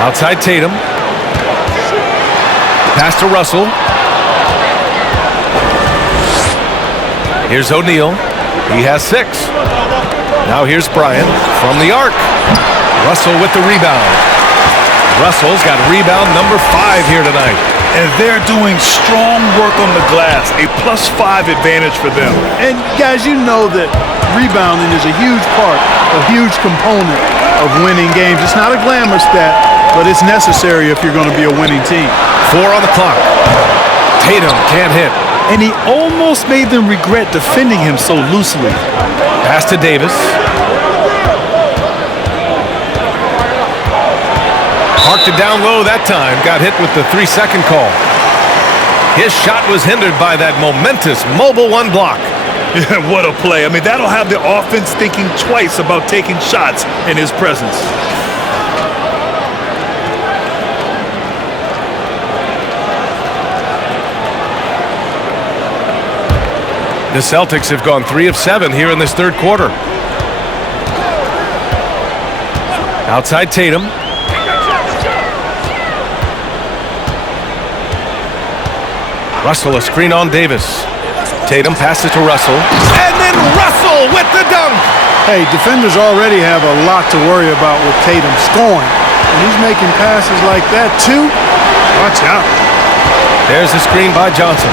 Outside Tatum. Pass to Russell. Here's O'Neal. He has 6. Now here's Bryant from the arc. Russell with the rebound. Russell's got rebound number 5 here tonight. And they're doing strong work on the glass, a +5 advantage for them. And guys, you know that rebounding is a huge part, a huge component of winning games. It's not a glamour stat, but it's necessary if you're going to be a winning team. 4 on the clock. Tatum can't hit. And he almost made them regret defending him so loosely. Pass to Davis. Parked it down low that time. Got hit with the 3-second call. His shot was hindered by that momentous mobile 1 block. Yeah, what a play. I mean, that'll have the offense thinking twice about taking shots in his presence. The Celtics have gone 3 of 7 here in this third quarter. Outside Tatum. Russell a screen on Davis. Tatum passes to Russell. And then Russell with the dunk. Hey, defenders already have a lot to worry about with Tatum scoring. And he's making passes like that too. Watch out. There's the screen by Johnson.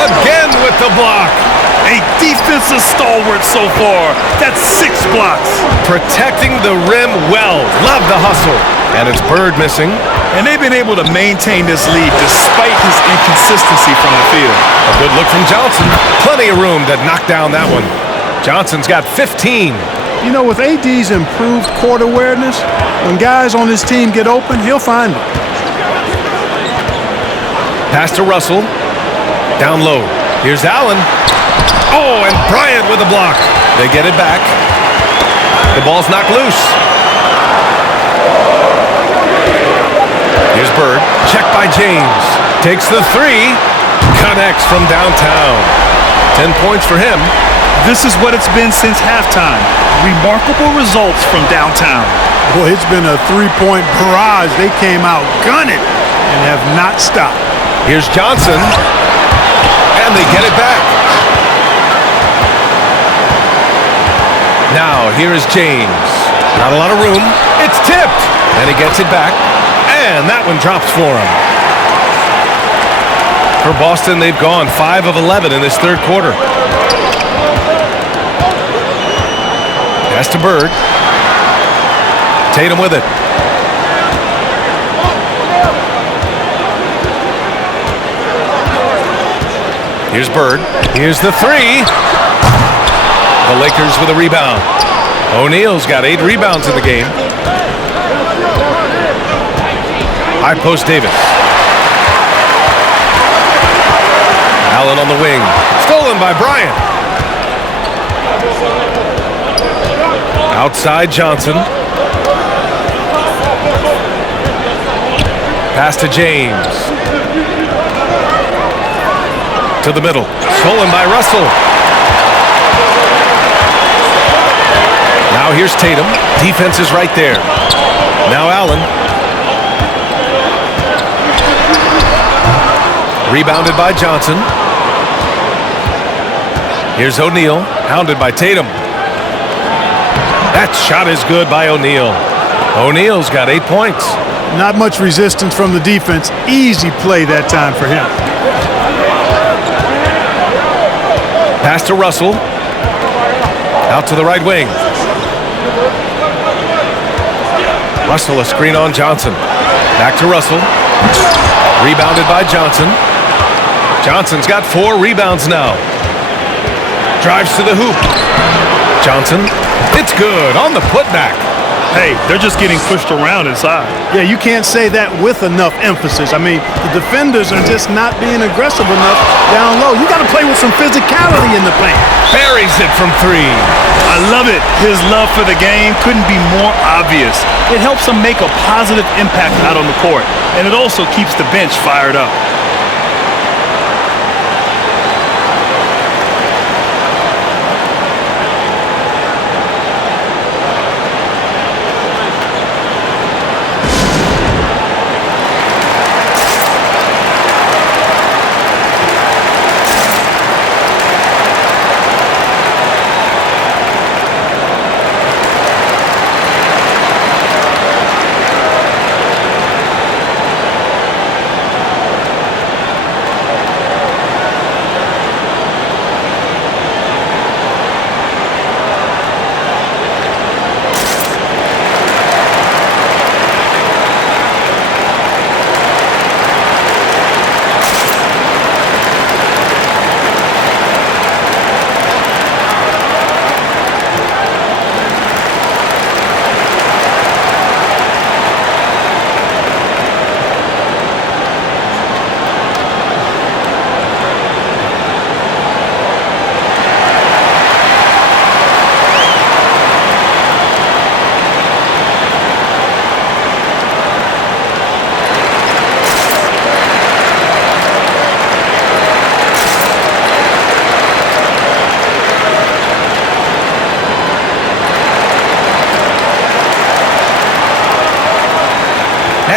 Again with the block. A defensive stalwart so far. That's 6 blocks. Protecting the rim well. Love the hustle. And it's Bird missing. And they've been able to maintain this lead despite his inconsistency from the field. A good look from Johnson. Plenty of room to knock down that one. Johnson's got 15. You know, with AD's improved court awareness, when guys on his team get open, he'll find them. Pass to Russell. Down low. Here's Allen. Oh, and Bryant with a block. They get it back. The ball's knocked loose. Here's Bird. Checked by James. Takes the 3. Connects from downtown. 10 points for him. This is what it's been since halftime. Remarkable results from downtown. Boy, it's been a 3-point barrage. They came out gunning and have not stopped. Here's Johnson. And they get it back. Now, here is James. Not a lot of room. It's tipped. And he gets it back. And that one drops for him. For Boston, they've gone 5 of 11 in this third quarter. Pass to Bird. Tatum with it. Here's Bird. Here's the 3. The Lakers with a rebound. O'Neal's got 8 rebounds in the game. High post Davis. Allen on the wing. Stolen by Bryant. Outside Johnson. Pass to James. To the middle. Stolen by Russell. Now here's Tatum. Defense is right there. Now Allen. Rebounded by Johnson. Here's O'Neal. Hounded by Tatum. That shot is good by O'Neal. O'Neal's got 8 points. Not much resistance from the defense. Easy play that time for him. Pass to Russell. Out to the right wing. Russell a screen on Johnson. Back to Russell. Rebounded by Johnson. Johnson's got 4 rebounds now. Drives to the hoop. Johnson. It's good on the putback. Hey, they're just getting pushed around inside. Yeah, you can't say that with enough emphasis. I mean, the defenders are just not being aggressive enough down low. You got to play with some physicality in the paint. Buries it from 3. I love it. His love for the game couldn't be more obvious. It helps him make a positive impact out on the court, and it also keeps the bench fired up.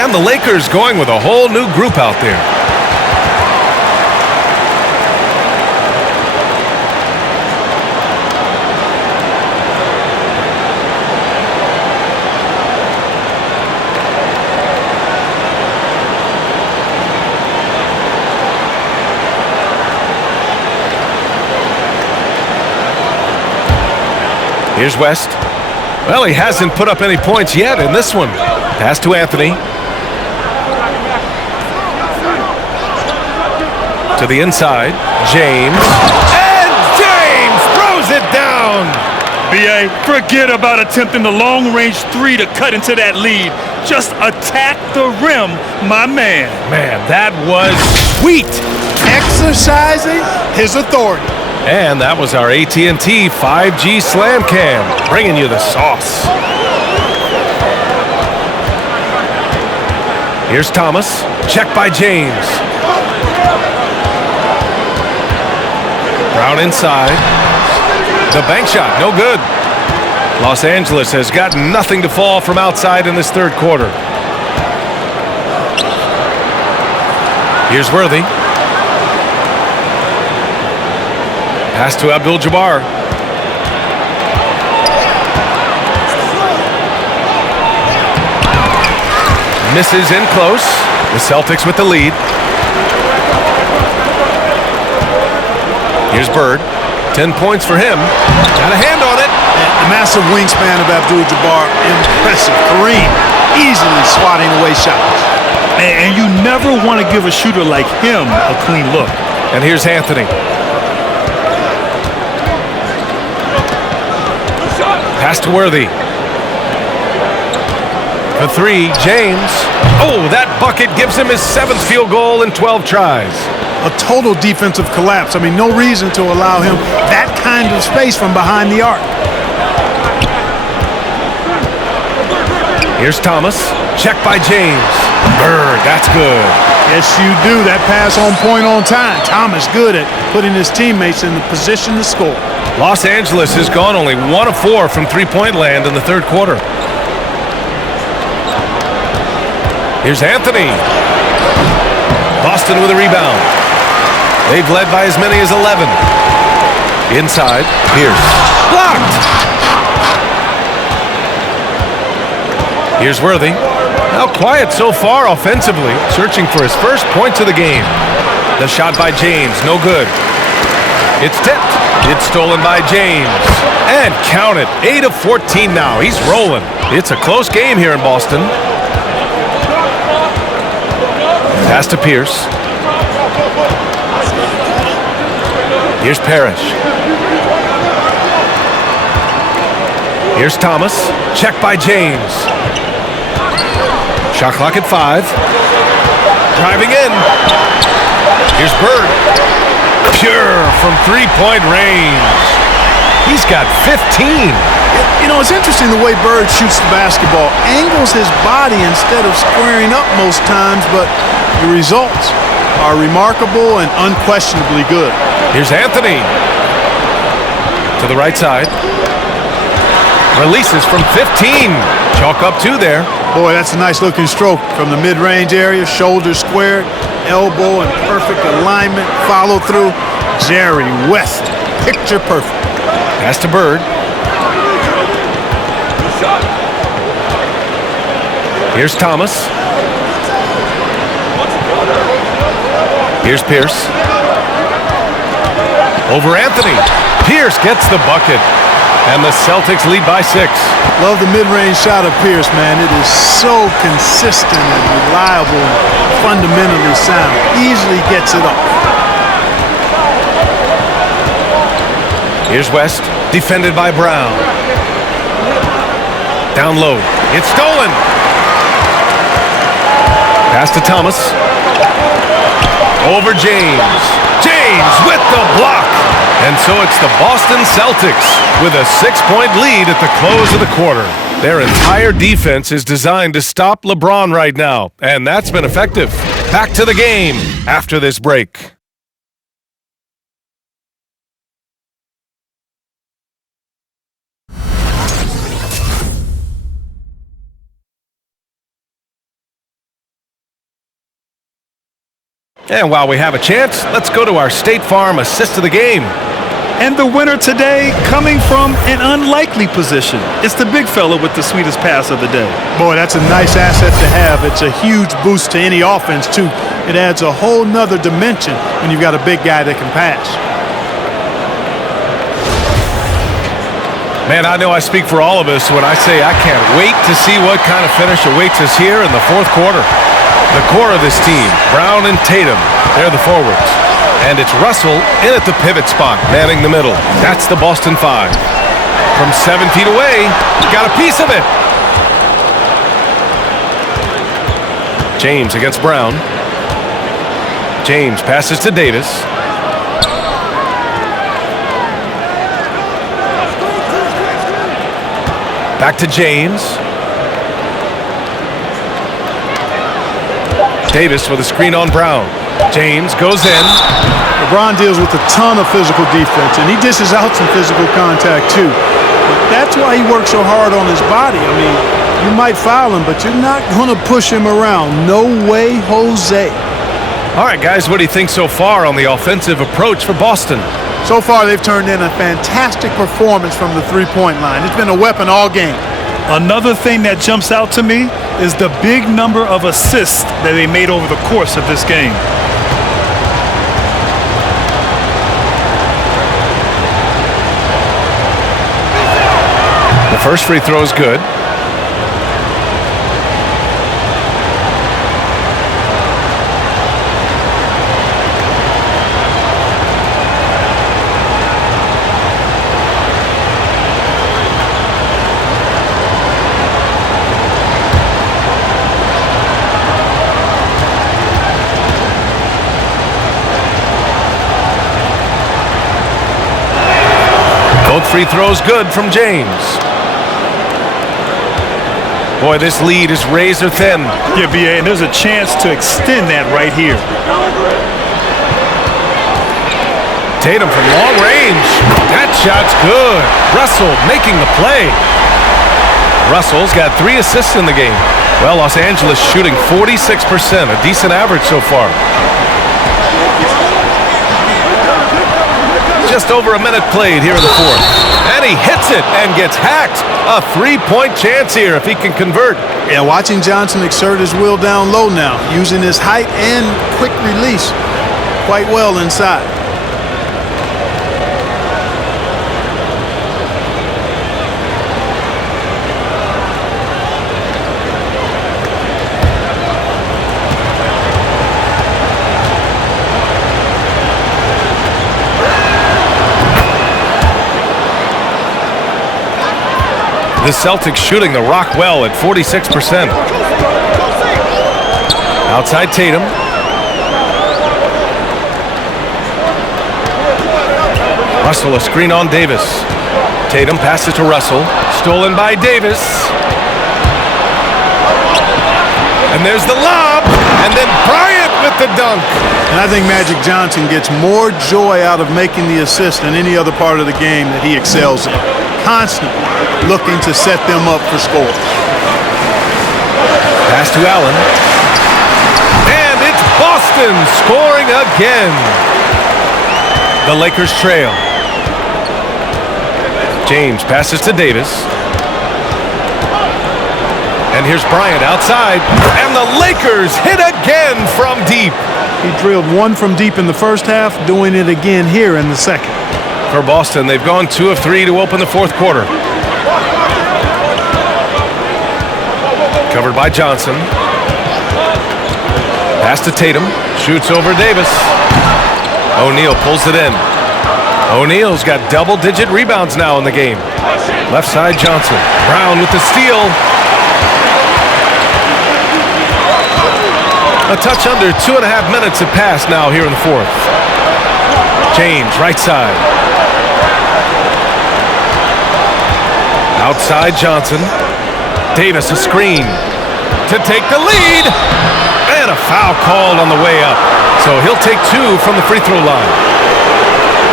And the Lakers going with a whole new group out there. Here's West. Well, he hasn't put up any points yet in this one. Pass to Anthony. To the inside, James. And James throws it down! B.A., forget about attempting the long-range three to cut into that lead. Just attack the rim, my man. Man, that was sweet! Exercising his authority. And that was our AT&T 5G Slam Cam, bringing you the sauce. Here's Thomas, checked by James. Brown inside. The bank shot, no good. Los Angeles has got nothing to fall from outside in this third quarter. Here's Worthy. Pass to Abdul-Jabbar. Misses in close. The Celtics with the lead. Here's Bird. 10 points for him. Got a hand on it. The massive wingspan of Abdul-Jabbar, impressive. Kareem easily swatting away shots. And you never want to give a shooter like him a clean look. And here's Anthony. Pass to Worthy. For three, James. Oh, that bucket gives him his 7th field goal in 12 tries. A total defensive collapse. I mean, no reason to allow him that kind of space from behind the arc. Here's Thomas. Checked by James. Bird, that's good. Yes, you do. That pass on point on time. Thomas good at putting his teammates in the position to score. Los Angeles has gone only 1 of 4 from three-point land in the third quarter. Here's Anthony. Boston with a rebound. They've led by as many as 11. Inside, Pierce. Blocked! Here's Worthy. Now quiet so far offensively, searching for his first points of the game. The shot by James, no good. It's tipped. It's stolen by James. And count it, 8 of 14 now. He's rolling. It's a close game here in Boston. Pass to Pierce. Here's Parrish. Here's Thomas. Checked by James. Shot clock at 5. Driving in. Here's Bird. Pure from three-point range. He's got 15. You know, it's interesting the way Bird shoots the basketball. Angles his body instead of squaring up most times, but the results are remarkable and unquestionably good. Here's Anthony. To the right side. Releases from 15. Chalk up 2 there. Boy, that's a nice looking stroke from the mid-range area. Shoulders squared, elbow in perfect alignment, follow through. Jerry West, picture perfect. Pass to Bird. Here's Thomas. Here's Pierce. Over Anthony. Pierce gets the bucket. And the Celtics lead by 6. Love the mid-range shot of Pierce, man. It is so consistent and reliable and fundamentally sound. Easily gets it off. Here's West, defended by Brown. Down low. It's stolen. Pass to Thomas. Over James. James with the block. And so it's the Boston Celtics with a 6-point lead at the close of the quarter. Their entire defense is designed to stop LeBron right now, and that's been effective. Back to the game after this break. And while we have a chance, let's go to our State Farm assist of the game. And the winner today coming from an unlikely position. It's the big fella with the sweetest pass of the day. Boy, that's a nice asset to have. It's a huge boost to any offense, too. It adds a whole nother dimension when you've got a big guy that can pass. Man, I know I speak for all of us when I say I can't wait to see what kind of finish awaits us here in the fourth quarter. The core of this team, Brown and Tatum, they're the forwards. And it's Russell in at the pivot spot, manning the middle. That's the Boston Five. From 7 feet away, got a piece of it. James against Brown. James passes to Davis. Back to James. Davis with a screen on Brown. James goes in. LeBron deals with a ton of physical defense, and he dishes out some physical contact, too. But that's why he works so hard on his body. I mean, you might foul him, but you're not going to push him around. No way, Jose. All right, guys, what do you think so far on the offensive approach for Boston? So far, they've turned in a fantastic performance from the three-point line. It's been a weapon all game. Another thing that jumps out to me is the big number of assists that they made over the course of this game. The first free throw is good. Both free throws good from James. Boy, this lead is razor thin. Yeah, B.A., and there's a chance to extend that right here. Tatum from long range. That shot's good. Russell making the play. Russell's got 3 assists in the game. Well, Los Angeles shooting 46%, a decent average so far. Just over a minute played here in the fourth. And he hits it and gets hacked. A 3-point chance here if he can convert. Yeah, watching Johnson exert his will down low now, using his height and quick release quite well inside. The Celtics shooting the rock well at 46%. Outside Tatum. Russell a screen on Davis. Tatum passes to Russell. Stolen by Davis. And there's the lob. And then Bryant with the dunk. And I think Magic Johnson gets more joy out of making the assist than any other part of the game that he excels in. Constantly looking to set them up for score. Pass to Allen. And it's Boston scoring again. The Lakers trail. James passes to Davis. And here's Bryant outside. And the Lakers hit again from deep. He drilled one from deep in the first half, doing it again here in the second. For Boston, they've gone 2 of 3 to open the fourth quarter. Covered by Johnson. Pass to Tatum. Shoots over Davis. O'Neal pulls it in. O'Neal's got double-digit rebounds now in the game. Left side Johnson. Brown with the steal. A touch under 2.5 minutes have passed now here in the fourth. James, right side. Outside Johnson. Davis a screen to take the lead. And a foul called on the way up. So he'll take 2 from the free throw line.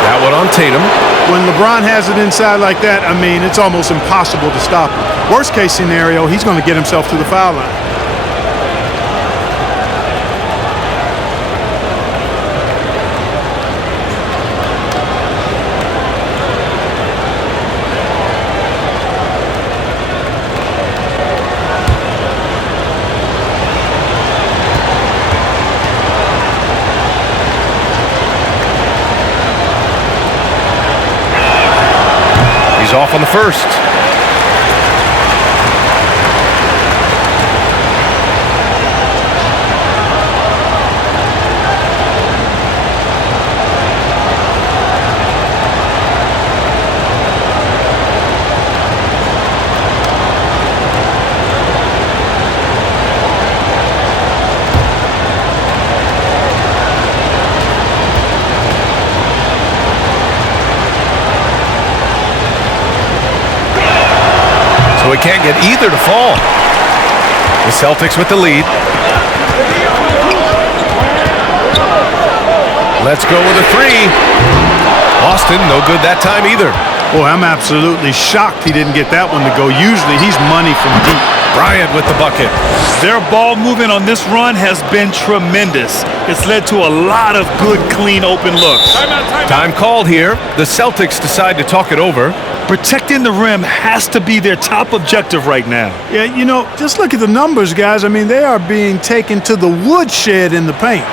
That one on Tatum. When LeBron has it inside like that, I mean, it's almost impossible to stop him. Worst case scenario, he's going to get himself to the foul line. on the first. So he can't get either to fall. The Celtics with the lead. Let's go with a three. Austin, no good that time either. Boy, I'm absolutely shocked he didn't get that one to go. Usually he's money from deep. Bryant with the bucket. Their ball movement on this run has been tremendous. It's led to a lot of good, clean, open looks. Time called here. The Celtics decide to talk it over. Protecting the rim has to be their top objective right now. Yeah, you know, just look at the numbers, guys. I mean, they are being taken to the woodshed in the paint.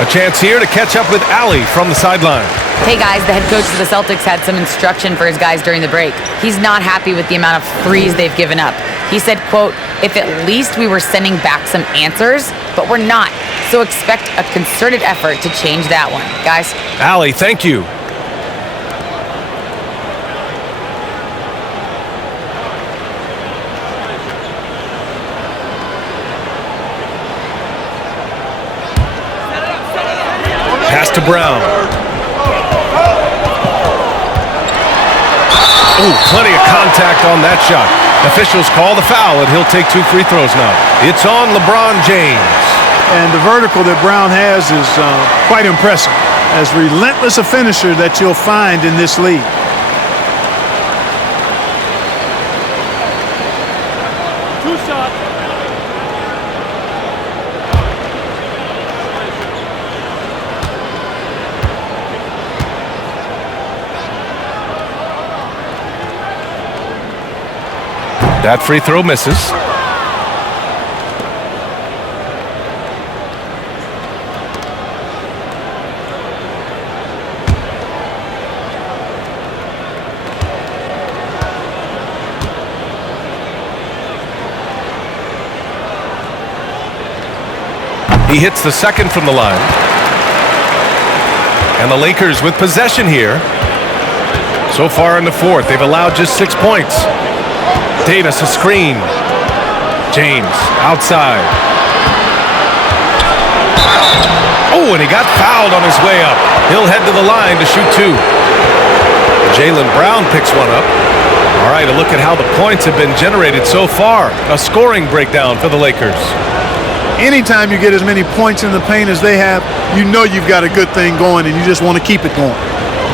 A chance here to catch up with Allie from the sideline. Hey guys, the head coach of the Celtics had some instruction for his guys during the break. He's not happy with the amount of threes they've given up. He said, quote, "If at least we were sending back some answers, but we're not. So expect a concerted effort to change that one." Guys. Allie, thank you. Pass to Brown. Oh, plenty of contact on that shot. Officials call the foul, and he'll take 2 free throws now. It's on LeBron James. And the vertical that Brown has is quite impressive. As relentless a finisher that you'll find in this league. That free throw misses. He hits the second from the line. And the Lakers with possession here. So far in the fourth, they've allowed just 6 points. Davis a screen. James outside. Oh, and he got fouled on his way up. He'll head to the line to shoot 2. Jaylen Brown picks one up. All right, a look at how the points have been generated so far. A scoring breakdown for the Lakers. Anytime you get as many points in the paint as they have, you know you've got a good thing going and you just want to keep it going.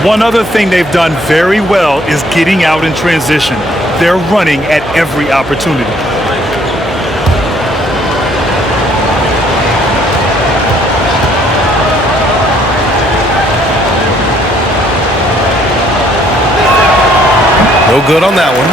One other thing they've done very well is getting out in transition. They're running at every opportunity. No good on that one.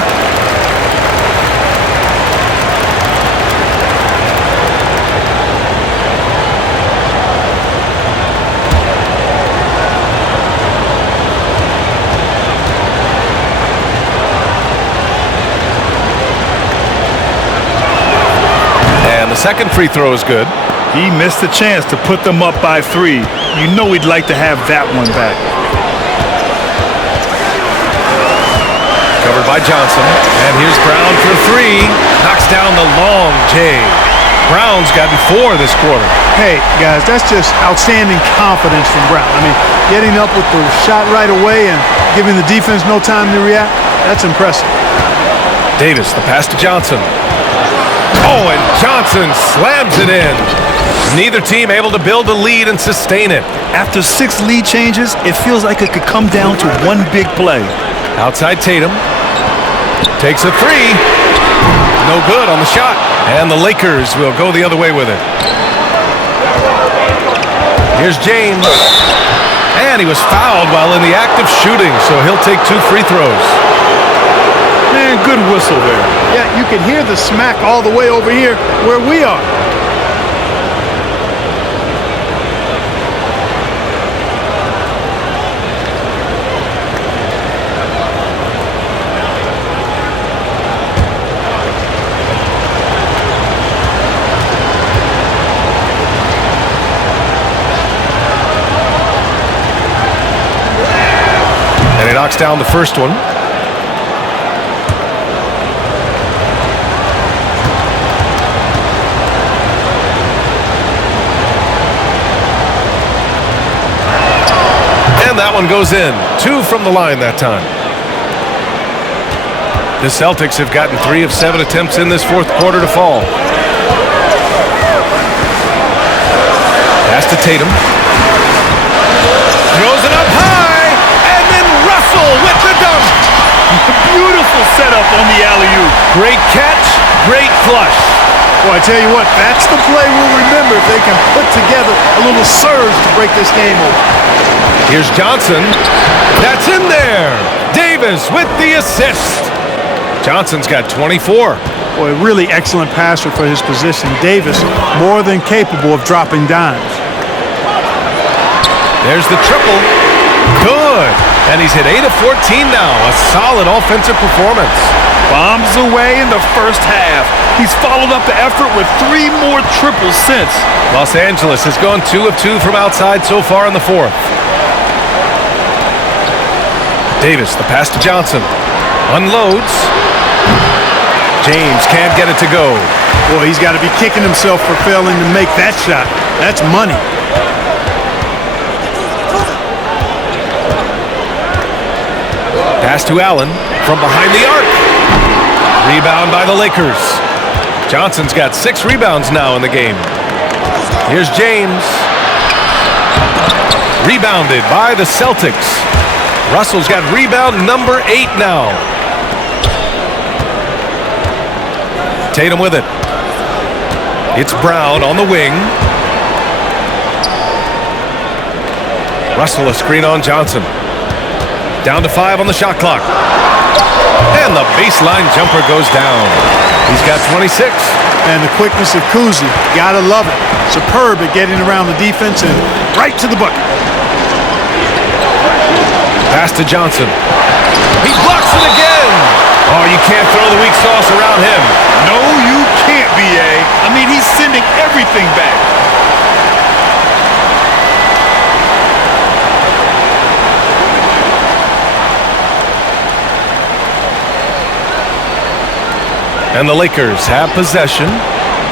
second free throw is good. He missed the chance to put them up by 3. You know he'd like to have that one back. Covered by Johnson. And here's Brown for 3. Knocks down the long J. Brown's gotten 4 this quarter. Hey, guys, that's just outstanding confidence from Brown. I mean, getting up with the shot right away and giving the defense no time to react, that's impressive. Davis, the pass to Johnson. Oh, and Johnson slams it in. Neither team able to build a lead and sustain it. After 6 lead changes, it feels like it could come down to one big play. Outside Tatum. Takes a 3. No good on the shot. And the Lakers will go the other way with it. Here's James. And he was fouled while in the act of shooting, so he'll take 2 free throws. Man, good whistle there. Yeah, you can hear the smack all the way over here where we are. And he knocks down the first one. And that one goes in. 2 from the line that time. The Celtics have gotten 3 of 7 attempts in this fourth quarter to fall. Pass to Tatum. Throws it up high. And then Russell with the dunk. Beautiful setup on the alley-oop. Great catch. Great flush. Well, I tell you what, that's the play we'll remember if they can put together a little surge to break this game open. Here's Johnson. That's in there. Davis with the assist. Johnson's got 24. Boy, really excellent passer for his position. Davis more than capable of dropping dimes. There's the triple. Good. And he's hit 8 of 14 now. A solid offensive performance. Bombs away in the first half. He's followed up the effort with 3 more triples since. Los Angeles has gone 2 of 2 from outside so far in the fourth. Davis, the pass to Johnson. Unloads. James can't get it to go. Boy, he's got to be kicking himself for failing to make that shot. That's money. Pass to Allen from behind the arc. Rebound by the Lakers. Johnson's got 6 rebounds now in the game. Here's James. Rebounded by the Celtics. Russell's got rebound number 8 now. Tatum with it. It's Brown on the wing. Russell a screen on Johnson. Down to 5 on the shot clock. And the baseline jumper goes down. He's got 26. And the quickness of Kuzi, gotta love it. Superb at getting around the defense and right to the bucket. Pass to Johnson. He blocks it again. Oh, you can't throw the weak sauce around him. No, you can't, B.A. I mean, he's sending everything back. And the Lakers have possession.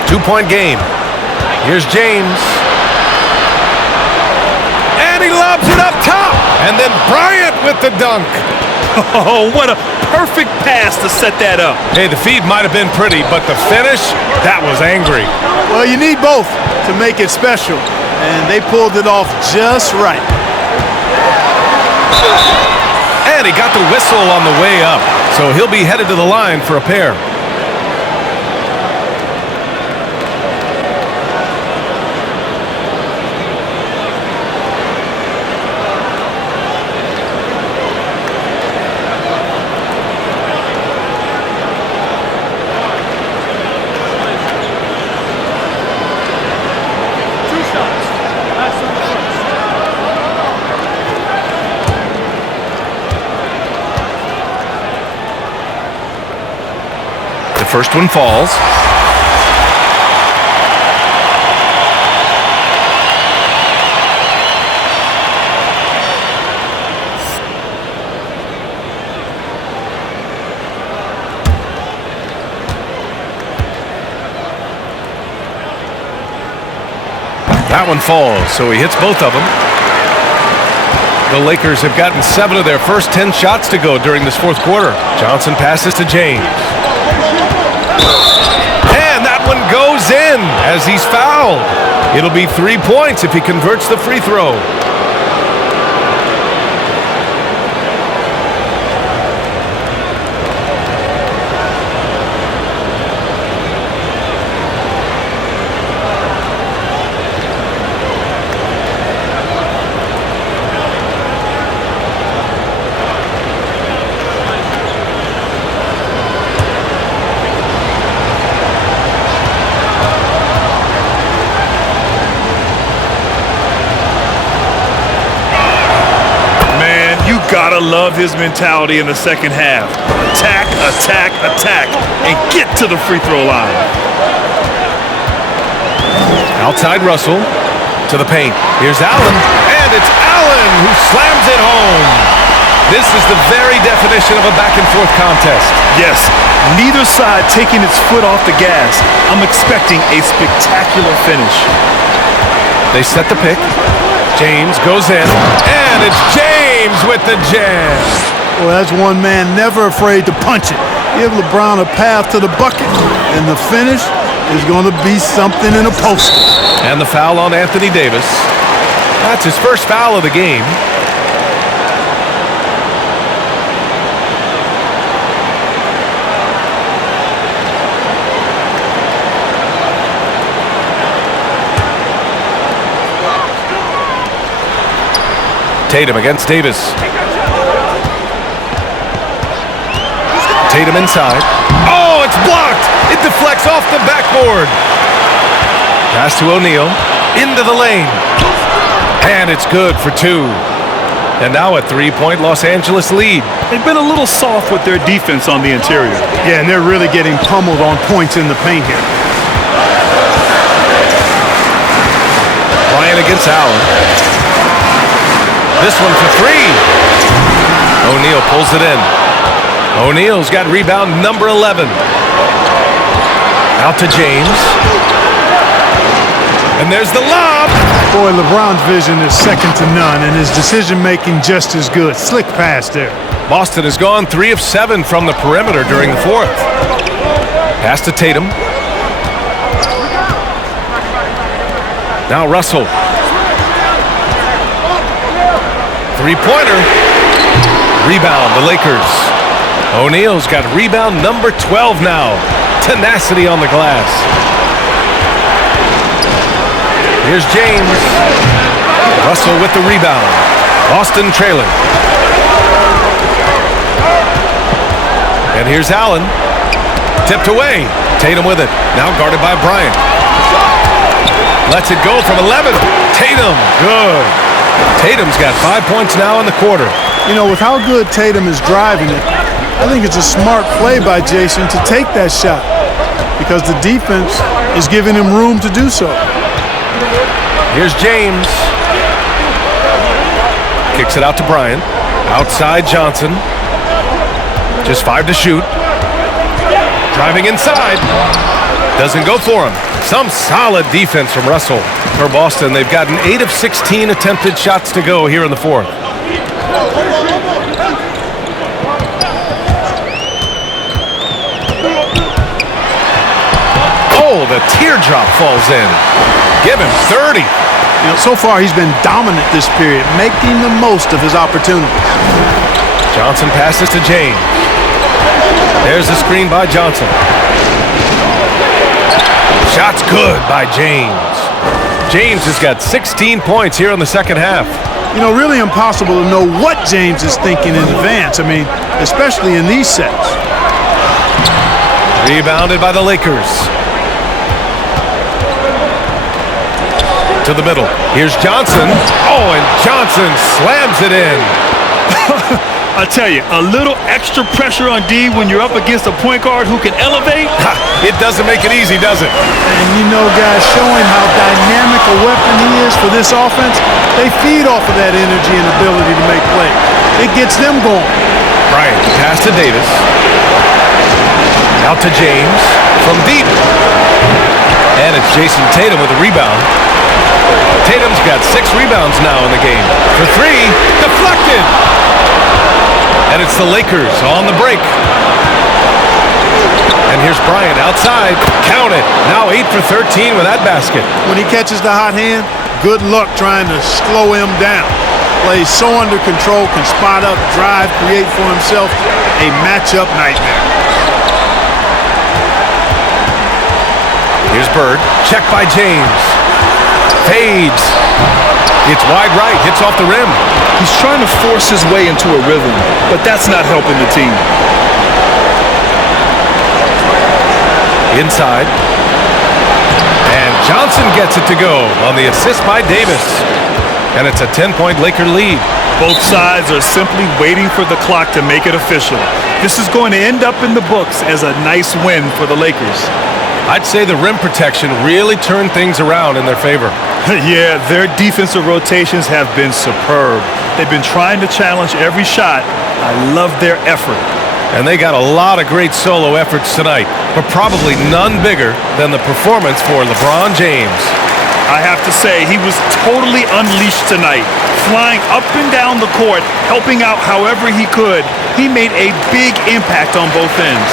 2-point game. Here's James. And he lobs it up top. And then Bryant with the dunk. Oh, what a perfect pass to set that up. Hey, the feed might have been pretty, but the finish, that was angry. Well, you need both to make it special. And they pulled it off just right. And he got the whistle on the way up. So he'll be headed to the line for a pair. First one falls. That one falls, so he hits both of them. The Lakers have gotten 7 of their first 10 shots to go during this fourth quarter. Johnson passes to James. And that one goes in as he's fouled. It'll be 3 points if he converts the free throw. Gotta love his mentality in the second half. Attack, attack, attack, and get to the free throw line. Outside Russell to the paint. Here's Allen, and it's Allen who slams it home. This is the very definition of a back-and-forth contest. Yes, neither side taking its foot off the gas. I'm expecting a spectacular finish. They set the pick. James goes in, and it's James with the jam. Well, that's one man never afraid to punch it. Give LeBron a path to the bucket, and the finish is going to be something in a poster. And the foul on Anthony Davis. That's his first foul of the game. Tatum against Davis. Tatum inside. Oh, it's blocked! It deflects off the backboard. Pass to O'Neal. Into the lane. And it's good for 2. And now a 3-point Los Angeles lead. They've been a little soft with their defense on the interior. Yeah, and they're really getting pummeled on points in the paint here. Bryant against Allen. This one for 3. O'Neal pulls it in. O'Neal's got rebound number 11. Out to James. And there's the lob. Boy, LeBron's vision is second to none, and his decision-making just as good. Slick pass there. Boston has gone 3 of 7 from the perimeter during the fourth. Pass to Tatum. Now Russell. Three-pointer. Rebound, the Lakers. O'Neal's got rebound number 12 now. Tenacity on the glass. Here's James. Russell with the rebound. Boston trailing. And here's Allen. Tipped away. Tatum with it. Now guarded by Bryant. Lets it go from 11. Tatum. Good. Tatum's got 5 points now in the quarter. You know, with how good Tatum is driving it, I think it's a smart play by Jason to take that shot because the defense is giving him room to do so. Here's James. Kicks it out to Bryant. Outside Johnson. Just 5 to shoot. Driving inside. Doesn't go for him. Some solid defense from Russell. For Boston, they've gotten 8 of 16 attempted shots to go here in the fourth. Oh, the teardrop falls in. Give him 30. You know, so far he's been dominant this period, making the most of his opportunities. Johnson passes to James. There's the screen by Johnson. Shot's good by James. James has got 16 points here in the second half. You know, really impossible to know what James is thinking in advance. I mean, especially in these sets. Rebounded by the Lakers. To the middle. Here's Johnson. Oh, and Johnson slams it in. I tell you, a little extra pressure on D when you're up against a point guard who can elevate. It doesn't make it easy, does it? And you know, guys, showing how dynamic a weapon he is for this offense, they feed off of that energy and ability to make plays. It gets them going. Bryant, pass to Davis. Out to James from deep. And it's Jason Tatum with the rebound. got 6 rebounds now in the game. For 3, deflected. And it's the Lakers on the break. And here's Bryant outside. Count it. Now 8 for 13 with that basket. When he catches the hot hand, good luck trying to slow him down. Plays so under control, can spot up, drive, create for himself. A matchup nightmare. Here's Bird. Check by James. Fades. It's wide right. Hits off the rim. He's trying to force his way into a rhythm, but that's not helping the team. Inside. And Johnson gets it to go on the assist by Davis. And it's a 10-point Laker lead. Both sides are simply waiting for the clock to make it official. This is going to end up in the books as a nice win for the Lakers. I'd say the rim protection really turned things around in their favor. Yeah, their defensive rotations have been superb. They've been trying to challenge every shot. I love their effort. And they got a lot of great solo efforts tonight, but probably none bigger than the performance for LeBron James. I have to say, he was totally unleashed tonight, flying up and down the court, helping out however he could. He made a big impact on both ends.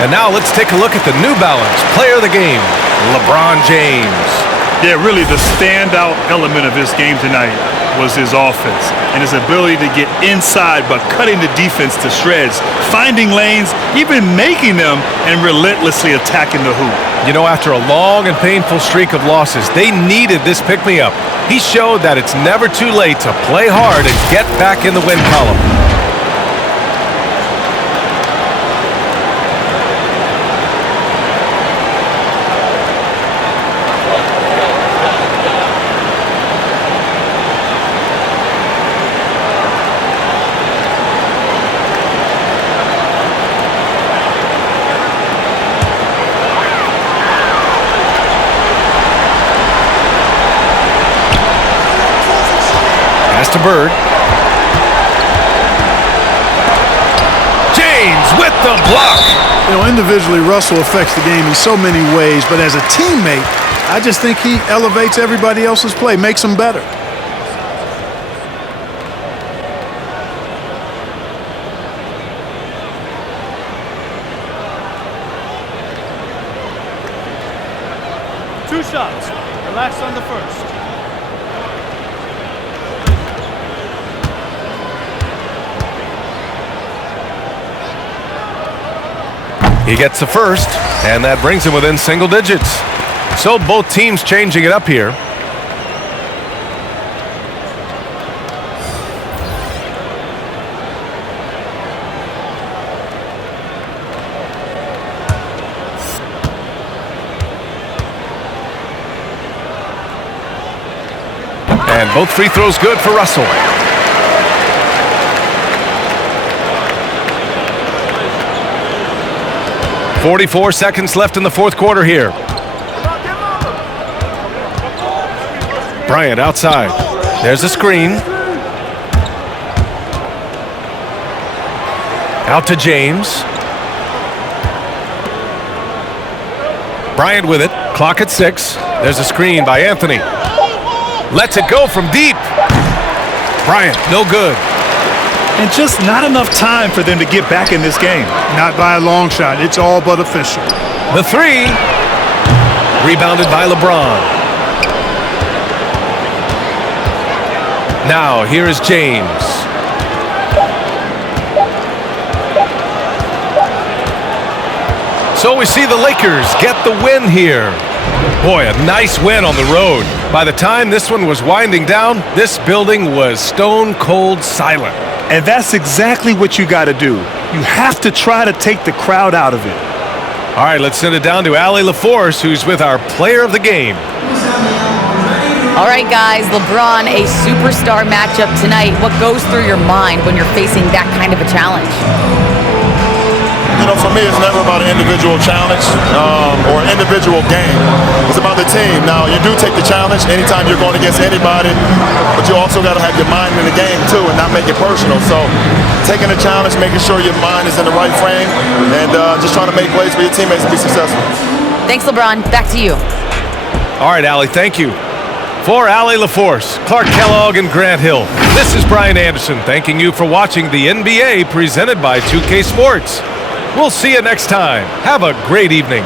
And now let's take a look at the New Balance player of the game, LeBron James. Yeah, really the standout element of his game tonight was his offense and his ability to get inside but cutting the defense to shreds, finding lanes, even making them, and relentlessly attacking the hoop. You know, after a long and painful streak of losses, they needed this pick-me-up. He showed that it's never too late to play hard and get back in the win column. To Bird. James with the block. You know, individually, Russell affects the game in so many ways, but as a teammate, I just think he elevates everybody else's play, makes them better. Two shots. Relax on the first. He gets the first, and that brings him within single digits. So both teams changing it up here. And both free throws good for Russell. 44 seconds left in the fourth quarter here. Bryant outside. There's a screen. Out to James. Bryant with it. Clock at 6. There's a screen by Anthony. Lets it go from deep. Bryant, no good. And just not enough time for them to get back in this game. Not by a long shot. It's all but official. The three. Rebounded by LeBron. Now, here is James. So we see the Lakers get the win here. Boy, a nice win on the road. By the time this one was winding down, this building was stone cold silent. And that's exactly what you got to do. You have to try to take the crowd out of it. All right, let's send it down to Allie LaForce, who's with our player of the game. All right, guys, LeBron, a superstar matchup tonight. What goes through your mind when you're facing that kind of a challenge? You know, for me, it's never about an individual challenge or an individual game. It's about the team. Now, you do take the challenge anytime you're going against anybody, but you also got to have your mind in the game, too, and not make it personal. So taking the challenge, making sure your mind is in the right frame, and just trying to make plays for your teammates and be successful. Thanks, LeBron. Back to you. All right, Allie, thank you. For Allie LaForce, Clark Kellogg, and Grant Hill, this is Brian Anderson thanking you for watching the NBA presented by 2K Sports. We'll see you next time. Have a great evening.